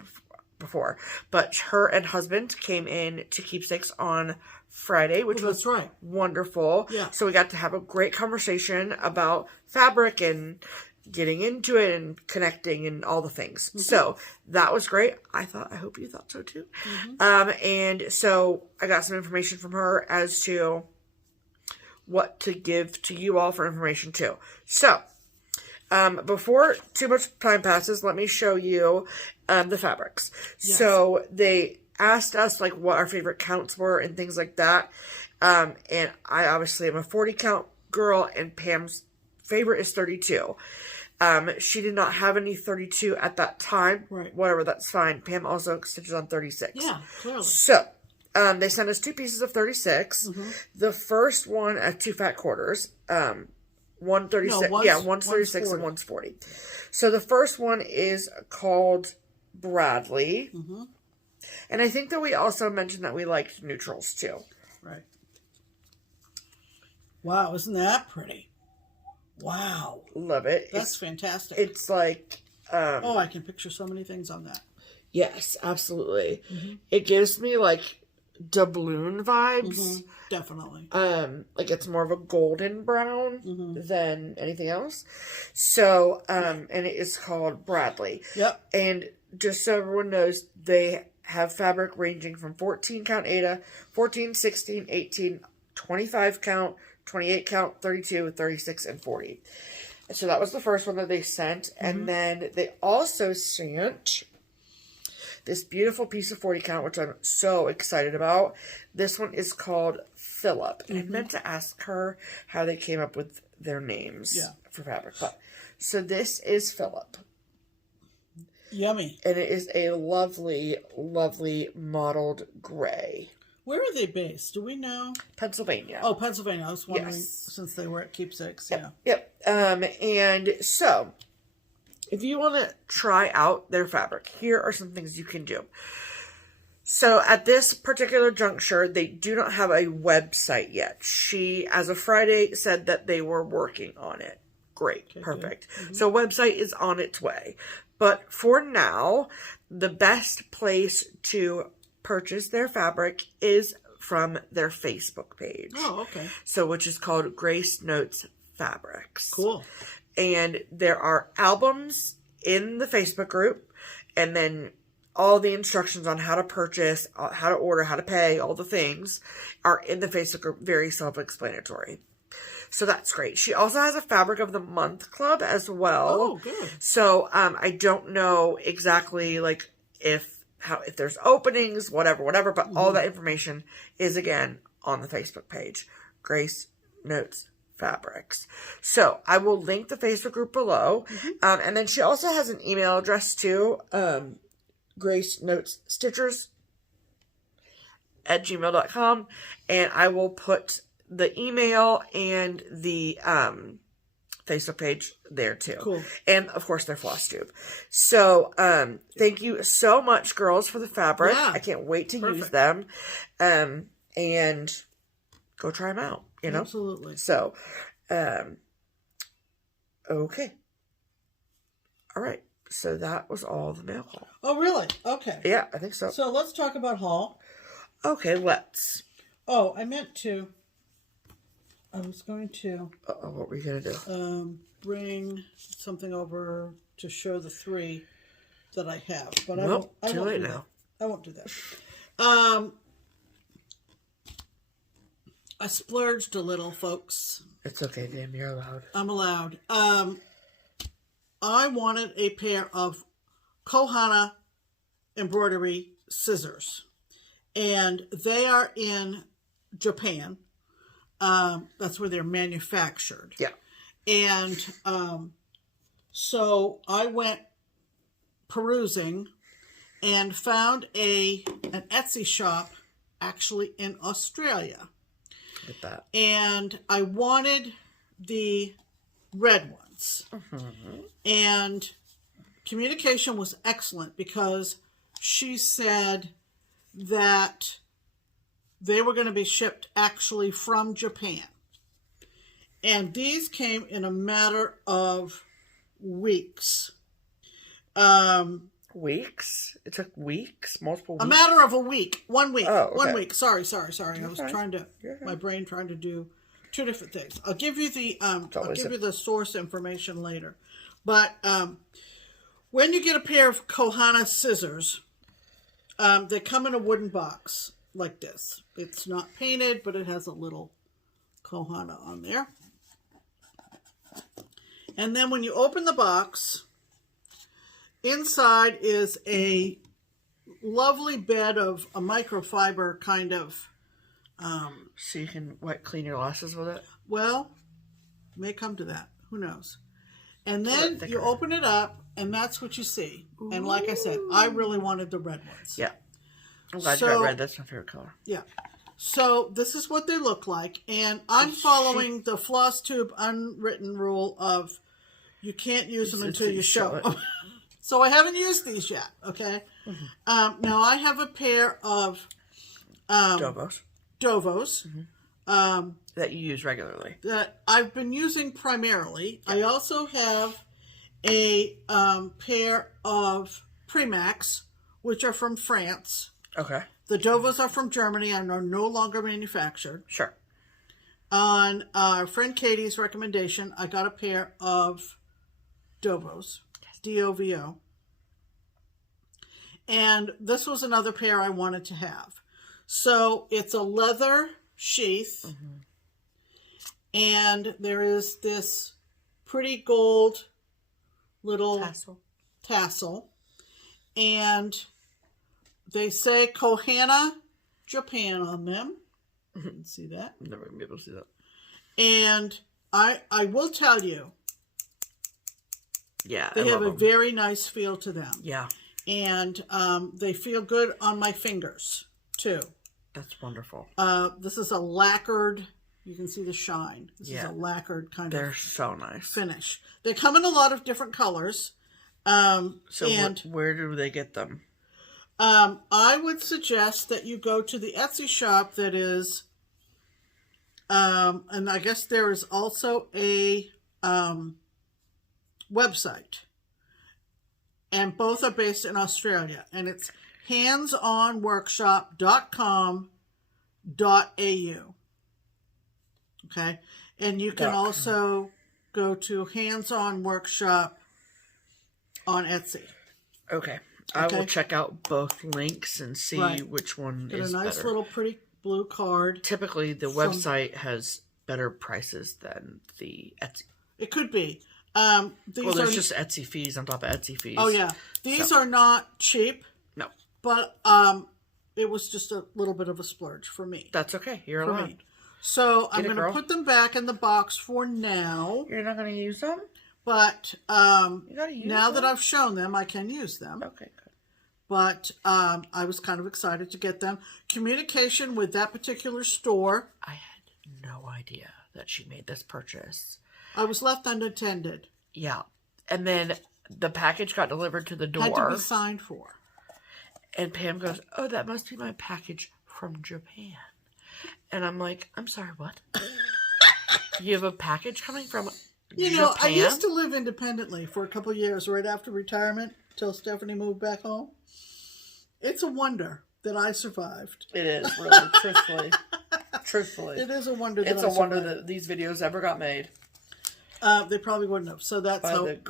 before, but her and husband came in to Keepsakes on Friday, which was wonderful. Yeah. So we got to have a great conversation about fabric and getting into it and connecting and all the things. So that was great. I hope you thought so too. And so I got some information from her as to what to give to you all for information too. So, before too much time passes, let me show you the fabrics. Yes. So they asked us like what our favorite counts were and things like that. And I obviously am a 40 count girl, and Pam's favorite is 32. She did not have any 32 at that time. Right. Whatever, that's fine. Pam also stitches on 36. Yeah, clearly. So, they sent us 2 pieces of 36. The first one at 2 fat quarters. One 36. No, one's 36 40. And one's 40. So the first one is called Bradley. And I think that we also mentioned that we liked neutrals too. Right. Wow, isn't that pretty? Wow. Love it. That's fantastic. It's like... I can picture so many things on that. Yes, absolutely. It gives me like doubloon vibes. Definitely. Like it's more of a golden brown than anything else. So, and it is called Bradley. Yep. And just so everyone knows, they have fabric ranging from 14 count Aida, 14, 16, 18, 25 count, 28 count, 32, 36, and 40. So that was the first one that they sent. And then they also sent this beautiful piece of 40 count, which I'm so excited about. This one is called Philip. And I meant to ask her how they came up with their names for fabric. But, so this is Philip. Yummy. And it is a lovely, lovely mottled gray. Where are they based? Do we know? Pennsylvania. Oh, Pennsylvania. I was wondering, since they were at Keepsakes. Yep. Yep. And so, if you want to try out their fabric, here are some things you can do. So, at this particular juncture, they do not have a website yet. She, as of Friday, said that they were working on it. Great. Okay, perfect. Mm-hmm. So, website is on its way. But for now, the best place to purchase their fabric is from their Facebook page. Oh, okay. So, which is called Grace Notes Fabrics. Cool. And there are albums in the Facebook group, and then all the instructions on how to purchase, how to order, how to pay, all the things are in the Facebook group. Very self-explanatory. So that's great. She also has a Fabric of the Month club as well. Oh, good. So I don't know exactly like if there's openings, whatever, but all that information is again on the Facebook page, Grace Notes Fabrics. So I will link the Facebook group below. And then she also has an email address too, Grace Notes Stitchers at gmail.com, and I will put the email and the Facebook page there too. Cool. And of course their FlossTube. So thank you so much, girls, for the fabric. Yeah. I can't wait to use them. And go try them out, you know? Absolutely. So okay. All right. So that was all the mail haul. Oh, really? Okay. Yeah, I think so. So let's talk about haul. Okay, let's. Oh, I was going to... what were you going to do? Bring something over to show the 3 that I have. But nope, I won't too late do now. That. I won't do that. I splurged a little, folks. It's okay, damn, you're allowed. I'm allowed. I wanted a pair of Kohana embroidery scissors. And they are in Japan. That's where they're manufactured. Yeah. And so I went perusing and found an Etsy shop actually in Australia. Get that. And I wanted the red ones. And communication was excellent because she said that they were going to be shipped actually from Japan. And these came in a matter of weeks. Weeks? It took weeks? Multiple weeks? A matter of a week. 1 week. Oh, okay. 1 week. Sorry. I was trying to, my brain trying to do 2 different things. I'll give you the source information later. But when you get a pair of Kohana scissors, they come in a wooden box like this. It's not painted, but it has a little Kohana on there. And then when you open the box, inside is a lovely bed of a microfiber kind of... so you can clean your glasses with it? Well, may come to that. Who knows? And then you open it up, and that's what you see. Ooh. And like I said, I really wanted the red ones. Yeah. I'm glad you got red. That's my favorite color. Yeah. So this is what they look like. And I'm following the FlossTube unwritten rule of you can't use them until you show them. So I haven't used these yet, okay? Now I have a pair of Dovos. That you use regularly. That I've been using primarily. Yeah. I also have a pair of Premax, which are from France. Okay. The Dovos are from Germany and are no longer manufactured. Sure. On our friend Katie's recommendation, I got a pair of Dovos. Yes. D-O-V-O. And this was another pair I wanted to have. So it's a leather sheath. And there is this pretty gold little tassel. And they say Kohana, Japan on them. You can see that. I'm never going to be able to see that. And I will tell you Yeah, They have a very nice feel to them. Yeah. And they feel good on my fingers, too. That's wonderful. This is a lacquered, you can see the shine. This is a lacquered kind of They're so nice. Finish. They come in a lot of different colors. Where do they get them? I would suggest that you go to the Etsy shop that is, and I guess there is also a website. And both are based in Australia. And it's handsonworkshop.com.au. Okay? And you can also go to Hands On Workshop on Etsy. Okay. I will check out both links and see which one is better. A nice little pretty blue card. Typically, the website has better prices than the Etsy. It could be. There's just Etsy fees on top of Etsy fees. Oh, yeah. These are not cheap. No. But it was just a little bit of a splurge for me. That's okay. You're allowed. So I'm going to put them back in the box for now. You're not going to use them? But now that I've shown them, I can use them. Okay, good. But I was kind of excited to get them. Communication with that particular store. I had no idea that she made this purchase. I was left unattended. Yeah. And then the package got delivered to the door. Had to be signed for. And Pam goes, oh, that must be my package from Japan. And I'm like, I'm sorry, what? You have a package coming from Japan? I used to live independently for a couple of years right after retirement till Stephanie moved back home. It's a wonder that I survived. It is, really, truthfully. Truthfully. It is a wonder that It's a wonder that these videos ever got made. They probably wouldn't have. So that's how it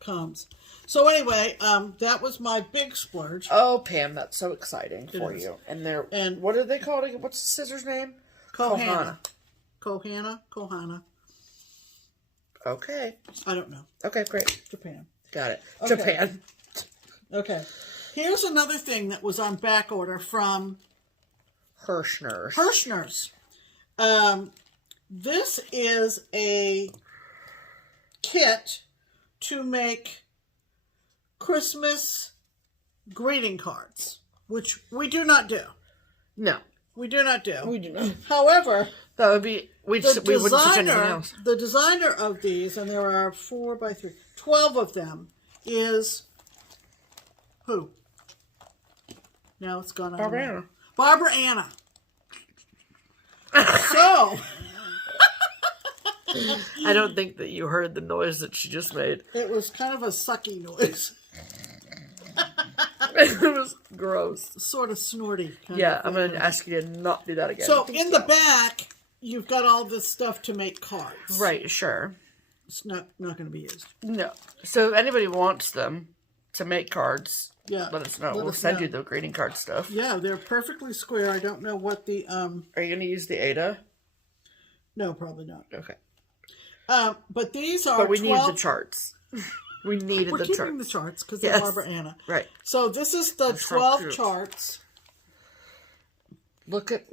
comes. So anyway, that was my big splurge. Oh, Pam, that's so exciting for you. And what are they called again? What's the scissors name? Kohana. Kohana. Okay. I don't know. Okay, great. Japan. Got it. Okay. Japan. Okay. Here's another thing that was on back order from Hirschner's. This is a kit to make Christmas greeting cards, which we do not do. No. We do not do. We do not. However, that would be we wouldn't do anything else. The designer of these, and there are 4 by 3, 12 of them, is who? Now it's gone on. Barbara Anna. So I don't think that you heard the noise that she just made. It was kind of a sucky noise. It was gross. Sort of snorty. I'm going to ask you to not do that again. So in the back, you've got all this stuff to make cards. Right, sure. It's not going to be used. No. So if anybody wants them to make cards, let us know. We'll send you the greeting card stuff. Yeah, they're perfectly square. I don't know what the... Are you going to use the Ada? No, probably not. Okay. But these are But we need the charts. We needed the charts. We're keeping the charts because they're Barbara Anna. Right. So this is the 12 charts. Look at.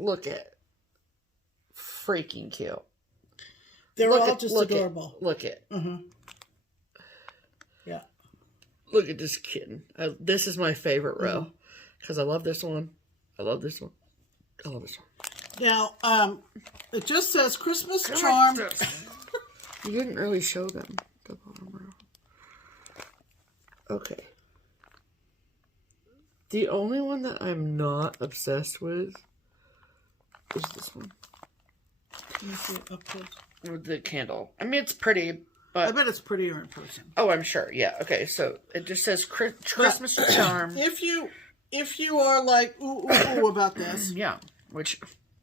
Freaking cute. They're all just adorable. Look at. Mm-hmm. Yeah. Look at this kitten. This is my favorite row. Because I love this one. I love this one. I love this one. Now, it just says Christmas charm. You didn't really show them the bottom row. Okay. The only one that I'm not obsessed with is this one. Let me see it up close. With the candle. I mean, it's pretty, but... I bet it's prettier in person. Oh, I'm sure. Yeah. Okay, so it just says Christmas charm. If you are like, ooh about this... Yeah, which,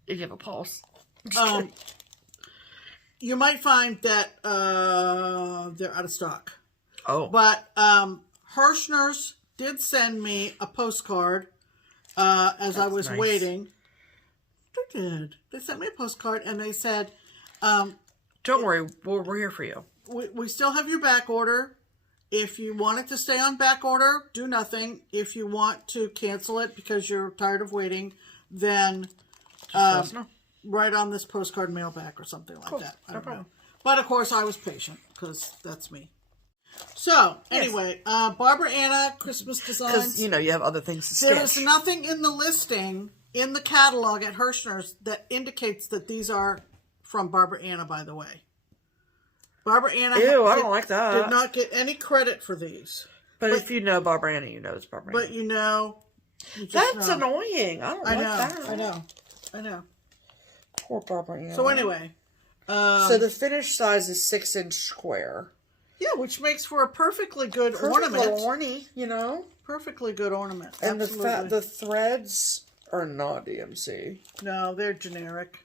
if you have a pulse... you might find that they're out of stock. Oh. But Hirschner's did send me a postcard as I was waiting. They did. They sent me a postcard and they said... don't worry, we're here for you. We still have your back order. If you want it to stay on back order, do nothing. If you want to cancel it because you're tired of waiting, then... write on this postcard mail back or something like that. I don't know. But of course I was patient because that's me. So, anyway, Barbara Anna Christmas Designs. Because, you know, you have other things to stitch. There is nothing in the listing, in the catalog at Hirschner's, that indicates that these are from Barbara Anna, by the way. Barbara Anna I don't like that. Did not get any credit for these. But if you know Barbara Anna, you know it's Barbara Anna. But you know. That's annoying. I don't like that. I know. Poor Barbara Anna. So anyway. So the finished size is 6-inch square. Yeah, which makes for a perfectly good ornament. Ornament, you know? Perfectly good ornament. And the threads are not DMC. No, they're generic.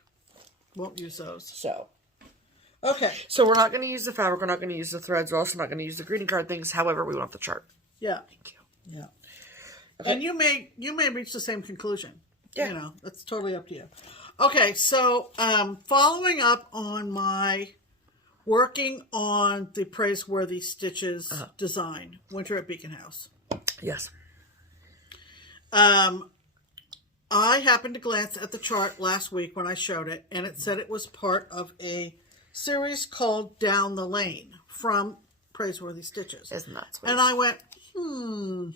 Won't use those. So. Okay. So we're not going to use the fabric. We're not going to use the threads. We're also not going to use the greeting card things. However, we want the chart. Yeah. Thank you. Yeah. Okay. And you may reach the same conclusion. Yeah. You know, that's totally up to you. Okay, so following up on my working on the Praiseworthy Stitches design, Winter at Beacon House. Yes. I happened to glance at the chart last week when I showed it, and it said it was part of a series called Down the Lane from Praiseworthy Stitches. Isn't that sweet? And I went, Ooh,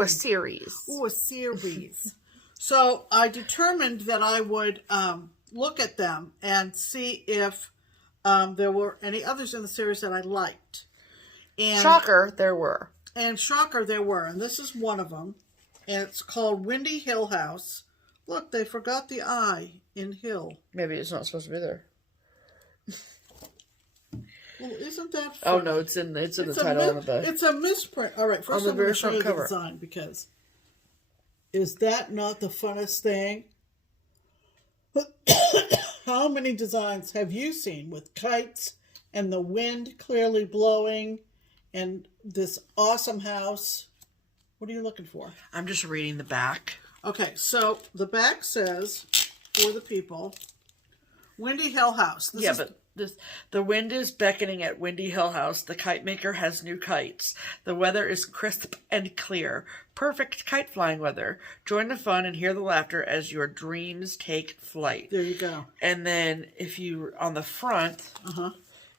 a series. Ooh, a series. So I determined that I would look at them and see if there were any others in the series that I liked. And shocker, there were. And shocker, there were. And this is one of them. And it's called Windy Hill House. Look, they forgot the I in Hill. Maybe it's not supposed to be there. Well, isn't that funny? Oh, no, it's in the title of the... It's a misprint. All right, first I'm going to show you the design, because is that not the funnest thing? How many designs have you seen with kites and the wind clearly blowing and this awesome house? What are you looking for? I'm just reading the back. Okay, so the back says, for the people, Windy Hill House. The wind is beckoning at Windy Hill House. The kite maker has new kites. The weather is crisp and clear. Perfect kite flying weather. Join the fun and hear the laughter as your dreams take flight. There you go. And then if you, on the front,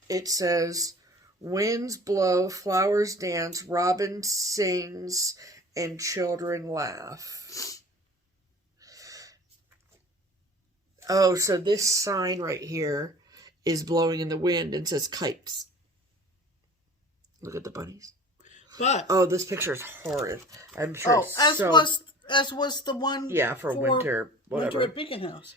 it says, winds blow, flowers dance, robin sings, and children laugh. Oh, so this sign right here is blowing in the wind and says kites. Look at the bunnies. But this picture is horrid. I'm sure. as was the one. Yeah, for winter, whatever. Winter at Beacon House.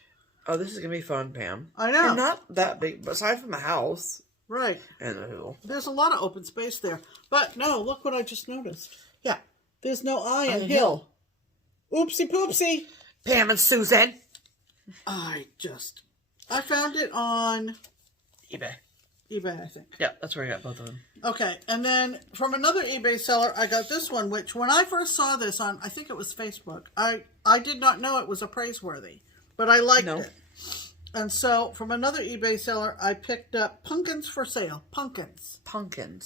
Oh, this is gonna be fun, Pam. I know. They're not that big, aside from the house, right? And the hill. There's a lot of open space there. But no, look what I just noticed. Yeah, there's no I in hill. Oopsie poopsie. Pam and Susan. I found it on eBay, I think. Yeah, that's where I got both of them. Okay, and then from another eBay seller, I got this one, which when I first saw this on, I think it was Facebook, I did not know it was a Praiseworthy, but I liked it. And so from another eBay seller, I picked up pumpkins for sale. Pumpkins.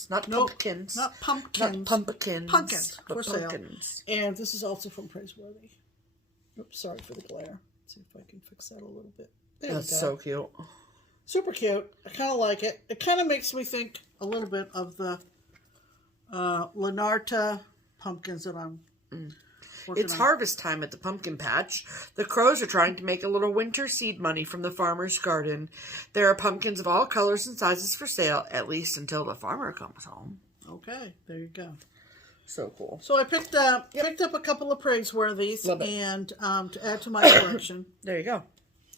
Not pumpkins. Not pumpkins. Not pumpkins. Pumpkins for pumpkins. Sale. And this is also from Praiseworthy. Oops, sorry for the glare. Let's see if I can fix that a little bit. There That's we go. so cute. Super cute. I kind of like it. It kind of makes me think a little bit of the Lenarta pumpkins that I'm It's harvest time at the pumpkin patch. The crows are trying to make a little winter seed money from the farmer's garden. There are pumpkins of all colors and sizes for sale, at least until the farmer comes home. Okay, there you go. So cool. So I picked up a couple of Praiseworthies and to add to my collection. There you go.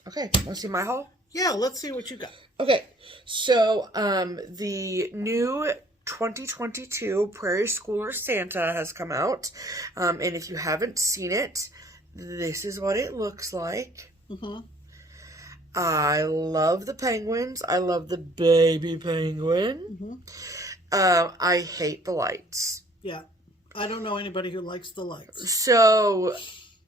Okay, want to see my haul? Yeah, let's see what you got. Okay, so the new 2022 Prairie Schooler Santa has come out. And if you haven't seen it, this is what it looks like. I love the penguins. I love the baby penguin. I hate the lights. Yeah. I don't know anybody who likes the lights. So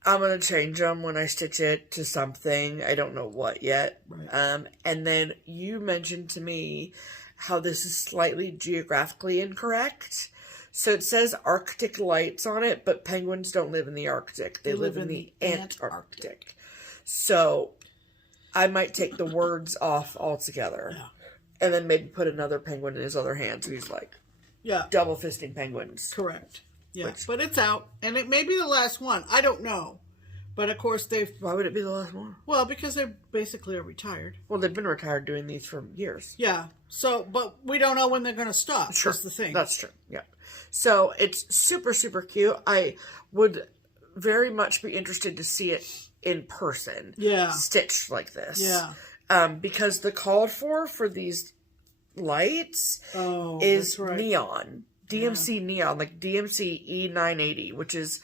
I'm going to change them when I stitch it to something. I don't know what yet. Right. And then you mentioned to me how this is slightly geographically incorrect. So it says Arctic lights on it, but penguins don't live in the Arctic. They live in the Antarctic. So I might take the words off altogether. Yeah. And then maybe put another penguin in his other hand so he's like double fisting penguins. Correct. Yeah, but it's out, and it may be the last one. I don't know. But, of course, Why would it be the last one? Well, because they basically are retired. Well, they've been retired doing these for years. Yeah. So, but we don't know when they're going to stop. Sure. That's the thing. That's true. Yeah. So, it's super, super cute. I would very much be interested to see it in person. Yeah. Stitched like this. Yeah. Because the called for these lights is neon. DMC neon, like DMC E980, which is...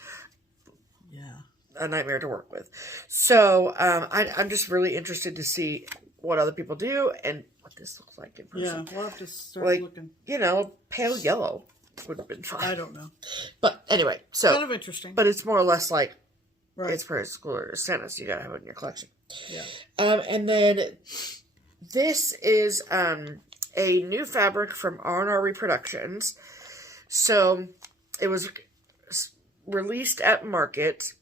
a nightmare to work with. So, I'm just really interested to see what other people do and what this looks like in person. Yeah, we'll have to start looking. You know, pale yellow would have been fun. I don't know. But anyway, so. Kind of interesting. But it's more or less like, it's for school or Santa, so you gotta have it in your collection. Yeah. And then this is a new fabric from R&R Reproductions. So, it was released at Market.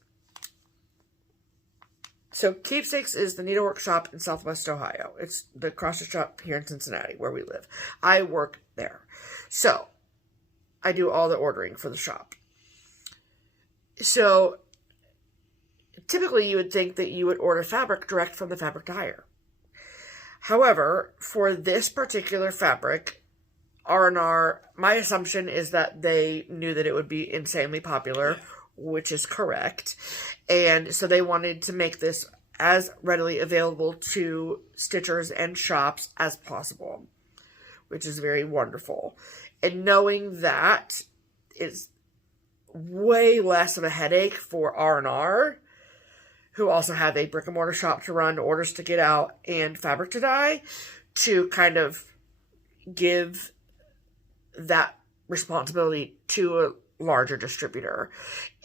So, Keepsakes is the needlework shop in Southwest Ohio. It's the cross-stitch shop here in Cincinnati, where we live. I work there. So, I do all the ordering for the shop. So, typically you would think that you would order fabric direct from the fabric to hire. However, for this particular fabric, R&R, my assumption is that they knew that it would be insanely popular, which is correct. And so they wanted to make this as readily available to stitchers and shops as possible, which is very wonderful. And knowing that is way less of a headache for R&R, who also have a brick and mortar shop to run, orders to get out, and fabric to dye, to kind of give that responsibility to a larger distributor.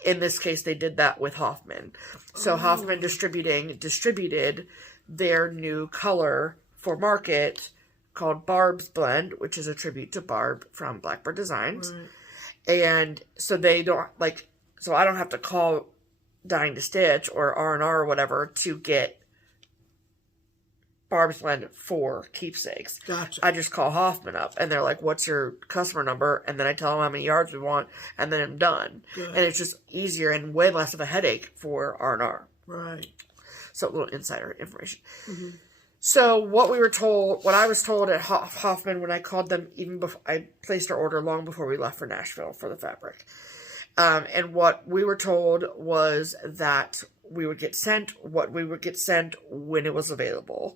In this case, they did that with Hoffman. So Hoffman distributed their new color for Market called Barb's Blend, which is a tribute to Barb from Blackbird Designs. Right. And so they don't, like, so I don't have to call Dying to Stitch or R&R or whatever to get Barb's Blend for Keepsakes. Gotcha. I just call Hoffman up, and they're like, what's your customer number? And then I tell them how many yards we want, and then I'm done. Good. And it's just easier and way less of a headache for R&R. Right. So a little insider information. Mm-hmm. So what I was told at Hoffman when I called them, even before I placed our order long before we left for Nashville for the fabric. And what we were told was that we would get sent what we would get sent when it was available.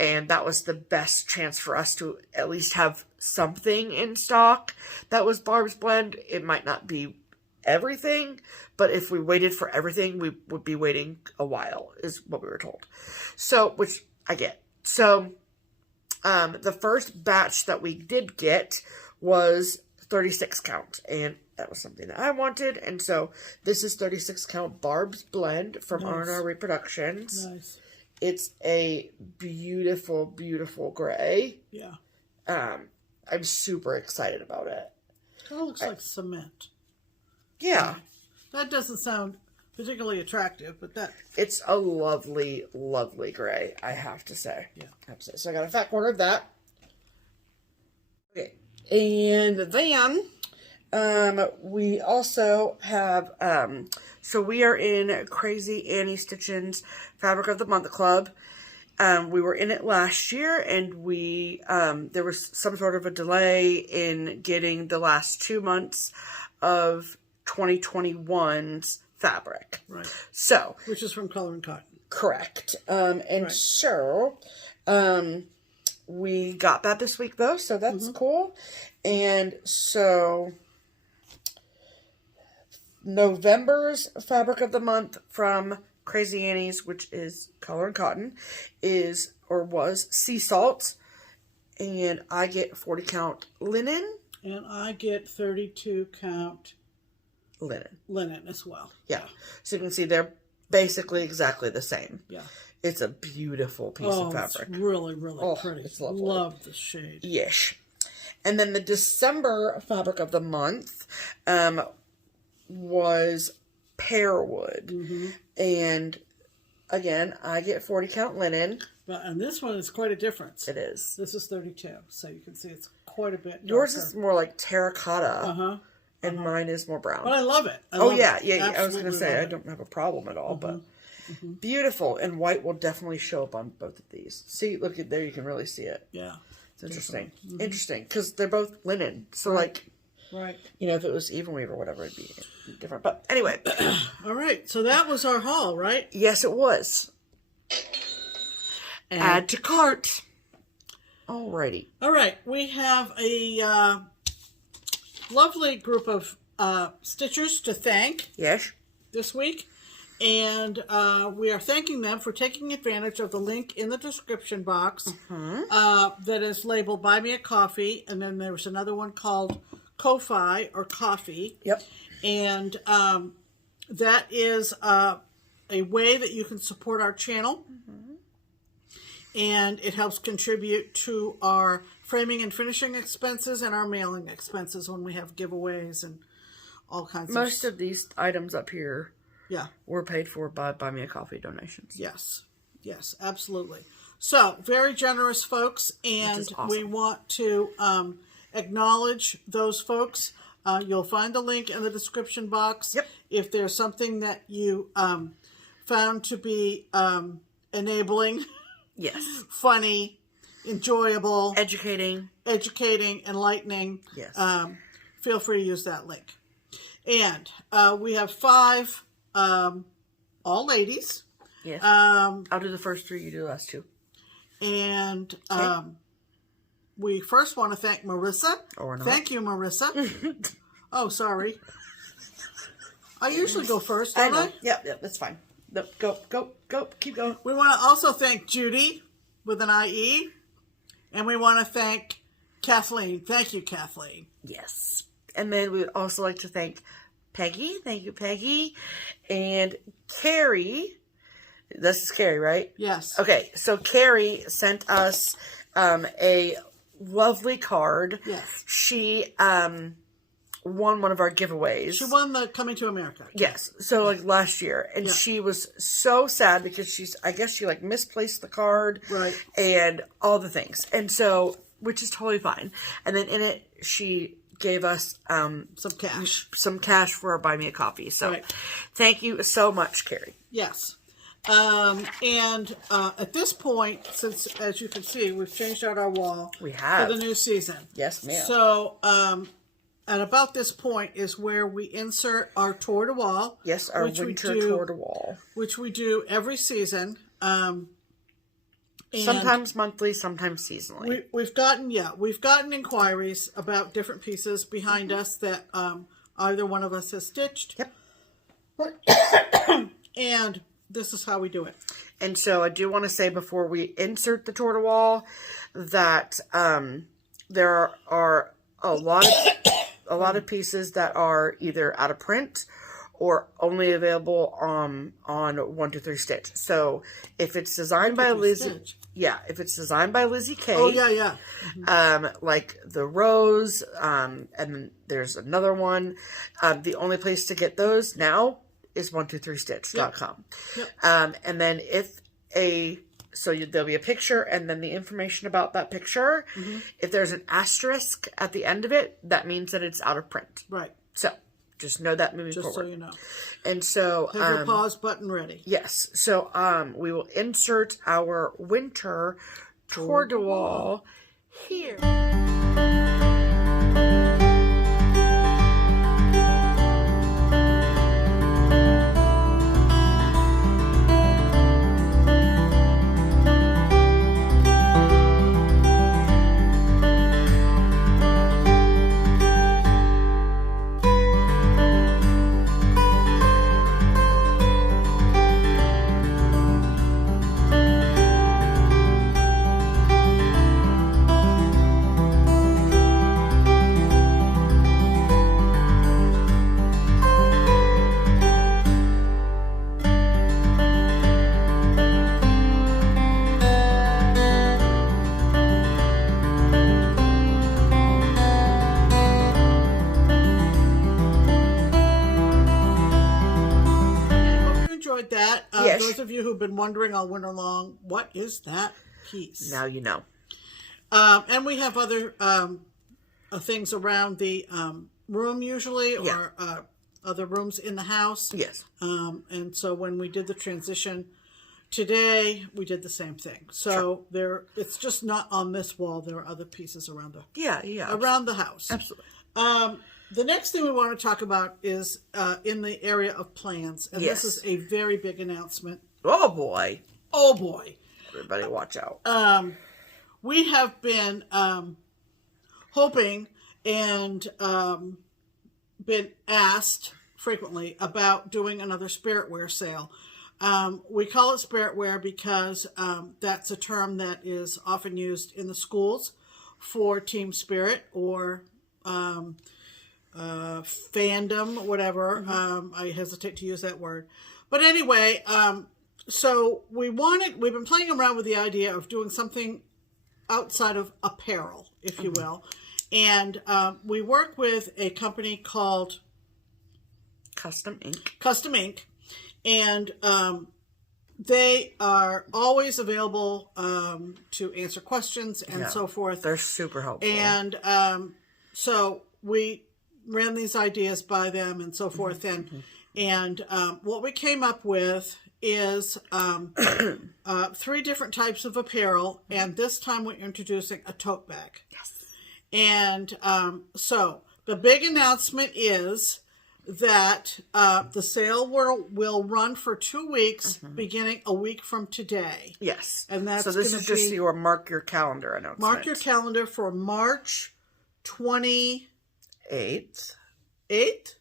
And that was the best chance for us to at least have something in stock that was Barb's Blend. It might not be everything, but if we waited for everything, we would be waiting a while, is what we were told. So, which I get. So, the first batch that we did get was 36 count, and that was something that I wanted, and so this is 36 count Barb's Blend from R&R Reproductions. Nice. It's a beautiful, beautiful gray. Yeah. I'm super excited about it. Kind of looks like cement. Yeah. That doesn't sound particularly attractive, but that... It's a lovely, lovely gray, I have to say. Yeah. So I got a fat corner of that. Okay. And then... we also have, so we are in Crazy Annie Stitchin's Fabric of the Month Club. We were in it last year, and we, there was some sort of a delay in getting the last 2 months of 2021's fabric. Right. So. Which is from Color and Cotton. Correct. So, we got that this week, though, so that's cool. And so... November's Fabric of the Month from Crazy Annie's, which is Color and Cotton, was Sea Salt. And I get 40 count linen. And I get 32 count linen. Linen as well. Yeah. So you can see they're basically exactly the same. Yeah. It's a beautiful piece of fabric. It's really, really pretty. It's lovely. Love the shade. Yes. And then the December Fabric of the Month, was Pearwood. And again, I get 40 count linen. And this one is quite a difference. It is. This is 32, so you can see it's quite a bit darker. Yours is more like terracotta. And mine is more brown. But I love it. Yeah. I was going to say, I don't have a problem at all, but beautiful. And white will definitely show up on both of these. See, look at there, you can really see it. Yeah. It's interesting. Interesting, because they're both linen. So, like, you know, if it was even weave or whatever, it'd be different. But anyway. All right. So that was our haul, right? Yes, it was. And add to cart. Alrighty. All right. We have a lovely group of stitchers to thank. Yes. This week. And we are thanking them for taking advantage of the link in the description box that is labeled Buy Me a Coffee. And then there's another one called Ko-Fi or Coffee. Yep. And that is a way that you can support our channel. And it helps contribute to our framing and finishing expenses and our mailing expenses when we have giveaways and all kinds of... Most of these items up here were paid for by Buy Me a Coffee donations. Yes. Yes, absolutely. So, very generous folks, and awesome. We want to acknowledge those folks. You'll find the link in the description box. Yep. If there's something that you found to be enabling... Yes. Funny, enjoyable, educating, enlightening. Yes. Feel free to use that link. And we have 5 all ladies. Yes. I'll do the first 3, you do the last 2. And we first want to thank Marissa. Thank you, Marissa. Oh, sorry. I usually go first, don't I? Yep, that's fine. Go, keep going. We want to also thank Judy with an IE. And we want to thank Kathleen. Thank you, Kathleen. Yes. And then we would also like to thank Peggy. Thank you, Peggy. And Carrie. This is Carrie, right? Yes. Okay, so Carrie sent us a lovely card. Yes. She won one of our giveaways. She won the Coming to America. Yes. So like last year. And she was so sad because I guess she like misplaced the card. Right. And all the things. And so, which is totally fine. And then in it, she gave us some cash for our Buy Me a Coffee. So thank you so much, Carrie. Yes. And at this point, since as you can see, we've changed out our wall. We have. For the new season. Yes, ma'am. So, at about this point is where we insert our tour de wall. Yes, our winter tour de wall. Which we do every season. Sometimes monthly, sometimes seasonally. We've gotten inquiries about different pieces behind us that either one of us has stitched. Yep. And this is how we do it. And so I do want to say before we insert the tour de wall that there are a lot of pieces that are either out of print or only available on 1-2-3 Stitch. So if it's designed by Lizzie, if it's designed by Lizzie K. Oh yeah. Mm-hmm. Like the rose, and then there's another one. The only place to get those now is 123stitch.com. Yep. And then there'll be a picture and then the information about that picture. Mm-hmm. If there's an asterisk at the end of it, that means that it's out of print. Right. So just know that moving forward. Just so you know. And so have your pause button ready. Yes. So we will insert our winter tour de wall here. That. Those of you who've been wondering all winter long, what is that piece? Now you know. And we have other things around the room usually, or other rooms in the house. Yes. And so when we did the transition today, we did the same thing. So it's just not on this wall. There are other pieces around around the house. Absolutely. The next thing we want to talk about is in the area of plans. And this is a very big announcement. Oh, boy. Oh, boy. Everybody watch out. We have been hoping and been asked frequently about doing another spiritware sale. We call it spiritware because that's a term that is often used in the schools for team spirit or fandom, whatever. I hesitate to use that word. But anyway, so we've been playing around with the idea of doing something outside of apparel, if you will. And we work with a company called Custom Ink. Custom Ink. And they are always available to answer questions and so forth. They're super helpful. And so we ran these ideas by them and so forth. And what we came up with is 3 different types of apparel. And this time we're introducing a tote bag. Yes. And so the big announcement is that the sale will run for 2 weeks, beginning a week from today. Yes. And that's so this is just your mark your calendar announcement. Mark your calendar for March 28th. 8th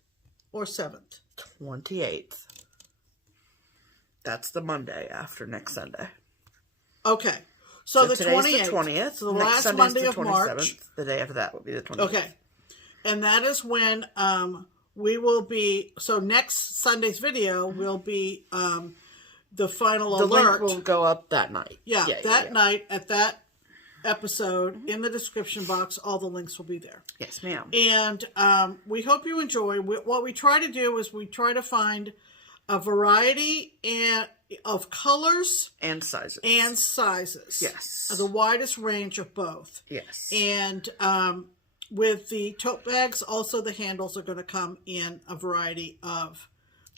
or 7th? 28th. That's the Monday after next Sunday. Okay. So the today's 28th. The 20th. So the last Monday of March. The day after that will be the 28th. Okay. And that is when we will be, so next Sunday's video will be the final alert. The link will go up that night. Yeah, that night at that episode in the description box, all the links will be there. Yes, ma'am. And we hope you enjoy. What we try to do is we try to find a variety of colors and sizes. Yes. The widest range of both. Yes. And with the tote bags, also the handles are going to come in a variety of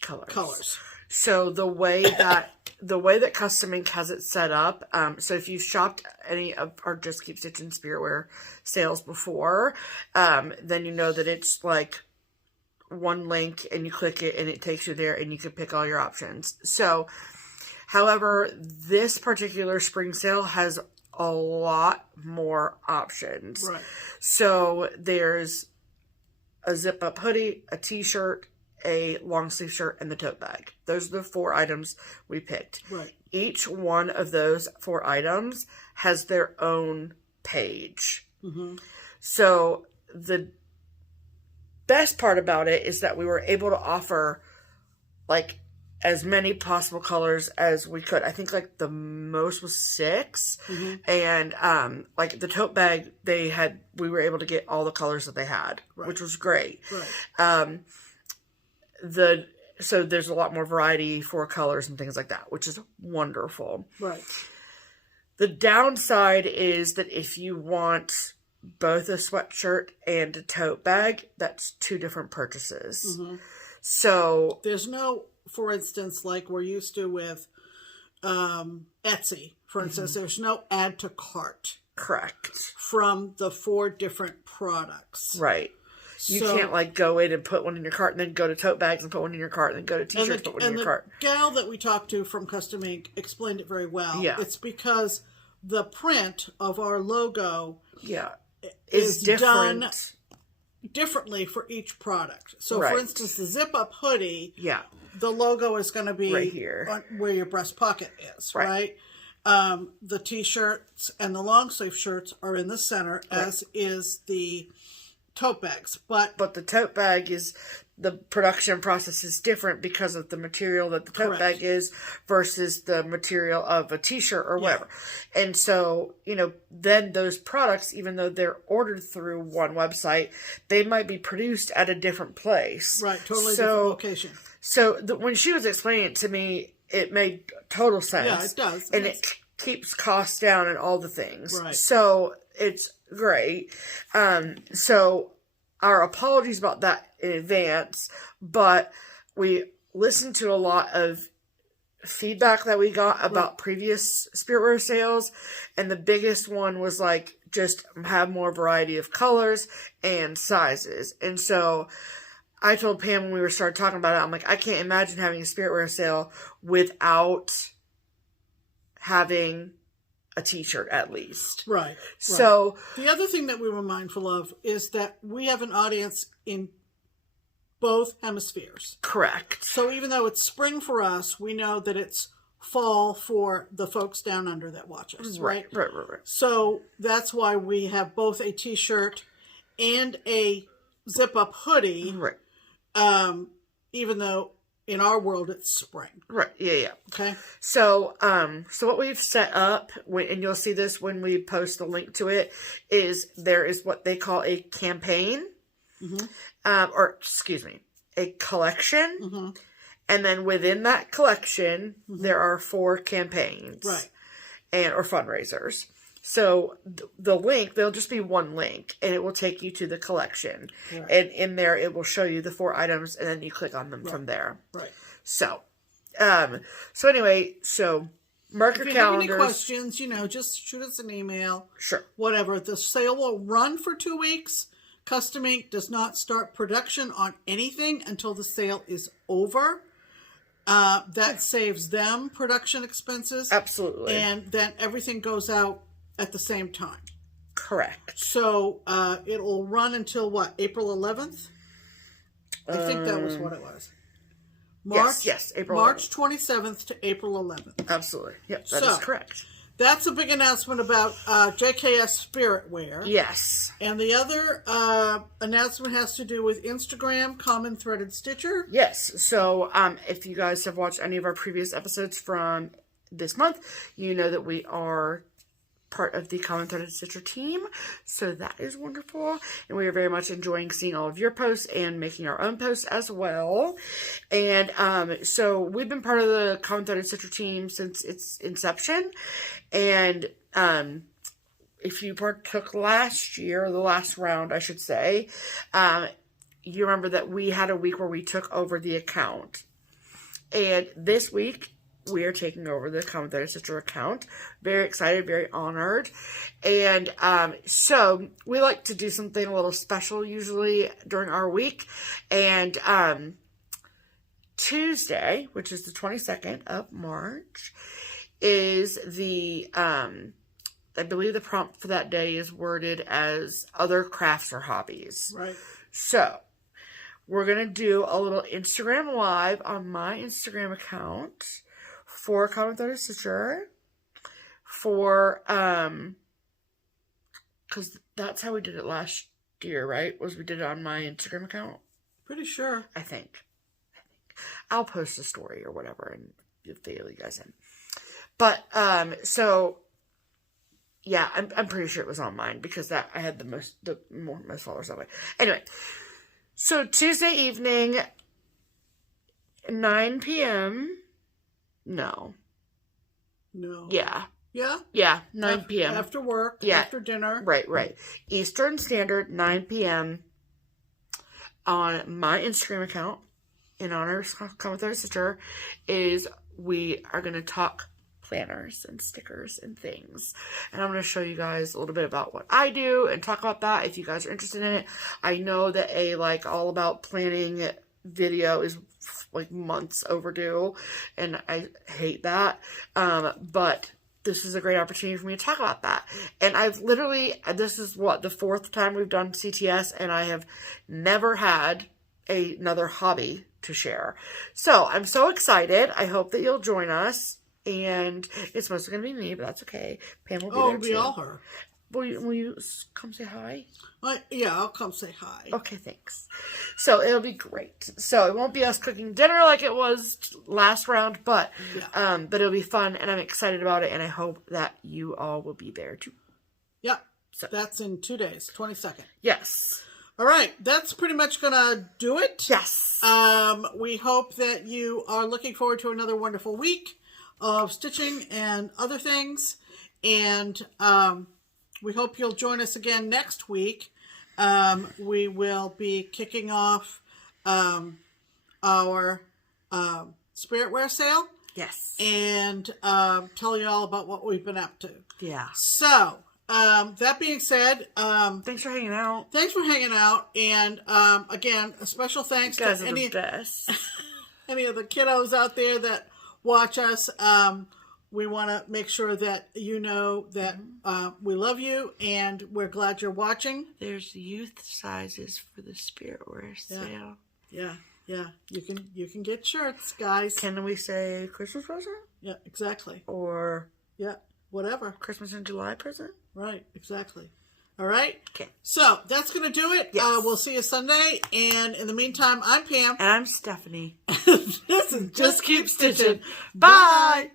colors. So the way that Custom Ink has it set up, so if you've shopped any of our Just Keep Stitching Spiritware sales before, then you know that it's like one link and you click it and it takes you there and you can pick all your options. So, however, this particular spring sale has a lot more options. Right. So there's a zip-up hoodie, a t-shirt, a long sleeve shirt, and the tote bag. Those are the 4 items we picked. Right. Each one of those 4 items has their own page. So the best part about it is that we were able to offer like as many possible colors as we could. I think like the most was 6. And like the tote bag, we were able to get all the colors that they had, which was great. Right. So there's a lot more variety for colors and things like that, which is wonderful. Right. The downside is that if you want both a sweatshirt and a tote bag, that's 2 different purchases. So there's no, for instance, like we're used to with Etsy, for instance, there's no add to cart. Correct. From the 4 different products. Right. You can't like go in and put one in your cart and then go to tote bags and put one in your cart and then go to t-shirts and put one in your cart. And the gal that we talked to from Custom Ink explained it very well. Yeah. It's because the print of our logo is done differently for each product. So for instance, the zip-up hoodie, the logo is going to be right here where your breast pocket is, right? The t-shirts and the long sleeve shirts are in the center, as is the tote bags. But the tote bag is, the production process is different because of the material that the tote bag is versus the material of a t-shirt or whatever. And so, then those products, even though they're ordered through one website, they might be produced at a different place. Right, totally different location. So when she was explaining it to me, it made total sense. Yeah, it does. And it keeps costs down and all the things. Right. So it's great. So our apologies about that in advance, but we listened to a lot of feedback that we got about previous Spiritwear sales, and the biggest one was like, just have more variety of colors and sizes. And so I told Pam when we started talking about it, I'm like, I can't imagine having a Spiritwear sale without having a t-shirt at least. Right. So the other thing that we were mindful of is that we have an audience in both hemispheres. Correct. So even though it's spring for us, we know that it's fall for the folks down under that watch us, right? Right. So that's why we have both a t-shirt and a zip-up hoodie. Right. Even though in our world it's spring. Right. Yeah. Okay. So, so what we've set up, and you'll see this when we post the link to it, is there is what they call a campaign, or excuse me, a collection, and then within that collection there are 4 campaigns, right, or fundraisers. So the link, there'll just be one link, and it will take you to the collection. Right. And in there, it will show you the 4 items, and then you click on them from there. Right. So, anyway, mark your calendars. If you have any questions, just shoot us an email. Sure. Whatever. The sale will run for 2 weeks. Custom Ink does not start production on anything until the sale is over. That saves them production expenses. Absolutely. And then everything goes out at the same time. Correct. So it'll run until what? April 11th? I think that was what it was. Yes, April 11th. March 27th to April 11th. Absolutely. Yep, that is correct. That's a big announcement about JKS Spiritwear. Yes. And the other announcement has to do with Instagram, Common Threaded Stitcher. Yes. So if you guys have watched any of our previous episodes from this month, you know that we are part of the Common Threaded Stitcher team, so that is wonderful, and we are very much enjoying seeing all of your posts and making our own posts as well. And so we've been part of the Common Threaded Stitcher team since its inception, and if you partook last year, the last round I should say, you remember that we had a week where we took over the account, and this week we are taking over the Common Threaded Stitcher account. Very excited, very honored. And so we like to do something a little special usually during our week. And Tuesday, which is the 22nd of March, is the, I believe the prompt for that day is worded as other crafts or hobbies. Right. So we're going to do a little Instagram live on my Instagram account for Common Threaded Stitcher, because that's how we did it last year, right? We did it on my Instagram account? Pretty sure. I think. I'll post a story or whatever and fill you guys in. But, so, yeah, I'm pretty sure it was on mine because I had the most followers that way. Anyway, so Tuesday evening, 9 p.m., No. Yeah. Yeah? Yeah, 9 p.m. After work, after dinner. Right. Eastern Standard, 9 p.m. on my Instagram account, in honor of Common Threaded Stitcher, is we are going to talk planners and stickers and things. And I'm going to show you guys a little bit about what I do and talk about that if you guys are interested in it. I know that a all about planning video is like months overdue, and I hate that, but this is a great opportunity for me to talk about that. And I've literally, this is what, the 4th time we've done CTS, and I have never had another hobby to share. So I'm so excited. I hope that you'll join us, and it's mostly going to be me, but that's okay. Pam will be there too. It'll be all her. Will you come say hi? Yeah, I'll come say hi. Okay, thanks. So it'll be great. So it won't be us cooking dinner like it was last round, but it'll be fun, and I'm excited about it, and I hope that you all will be there too. Yeah. So that's in 2 days, 22nd. Yes. All right, that's pretty much gonna do it. Yes. We hope that you are looking forward to another wonderful week of stitching and other things, and We hope you'll join us again next week. We will be kicking off our Spiritware sale. Yes. And tell you all about what we've been up to. Yeah. So, that being said, thanks for hanging out. Thanks for hanging out. And again, a special thanks to any of the kiddos out there that watch us. We want to make sure that you know that we love you and we're glad you're watching. There's youth sizes for the Spiritware sale. Yeah. You can get shirts, guys. Can we say Christmas present? Yeah, exactly. Or whatever. Christmas in July present? Right, exactly. All right? Okay. So, that's going to do it. Yes. We'll see you Sunday. And in the meantime, I'm Pam. And I'm Stephanie. This is Just Keep Stitching. Bye.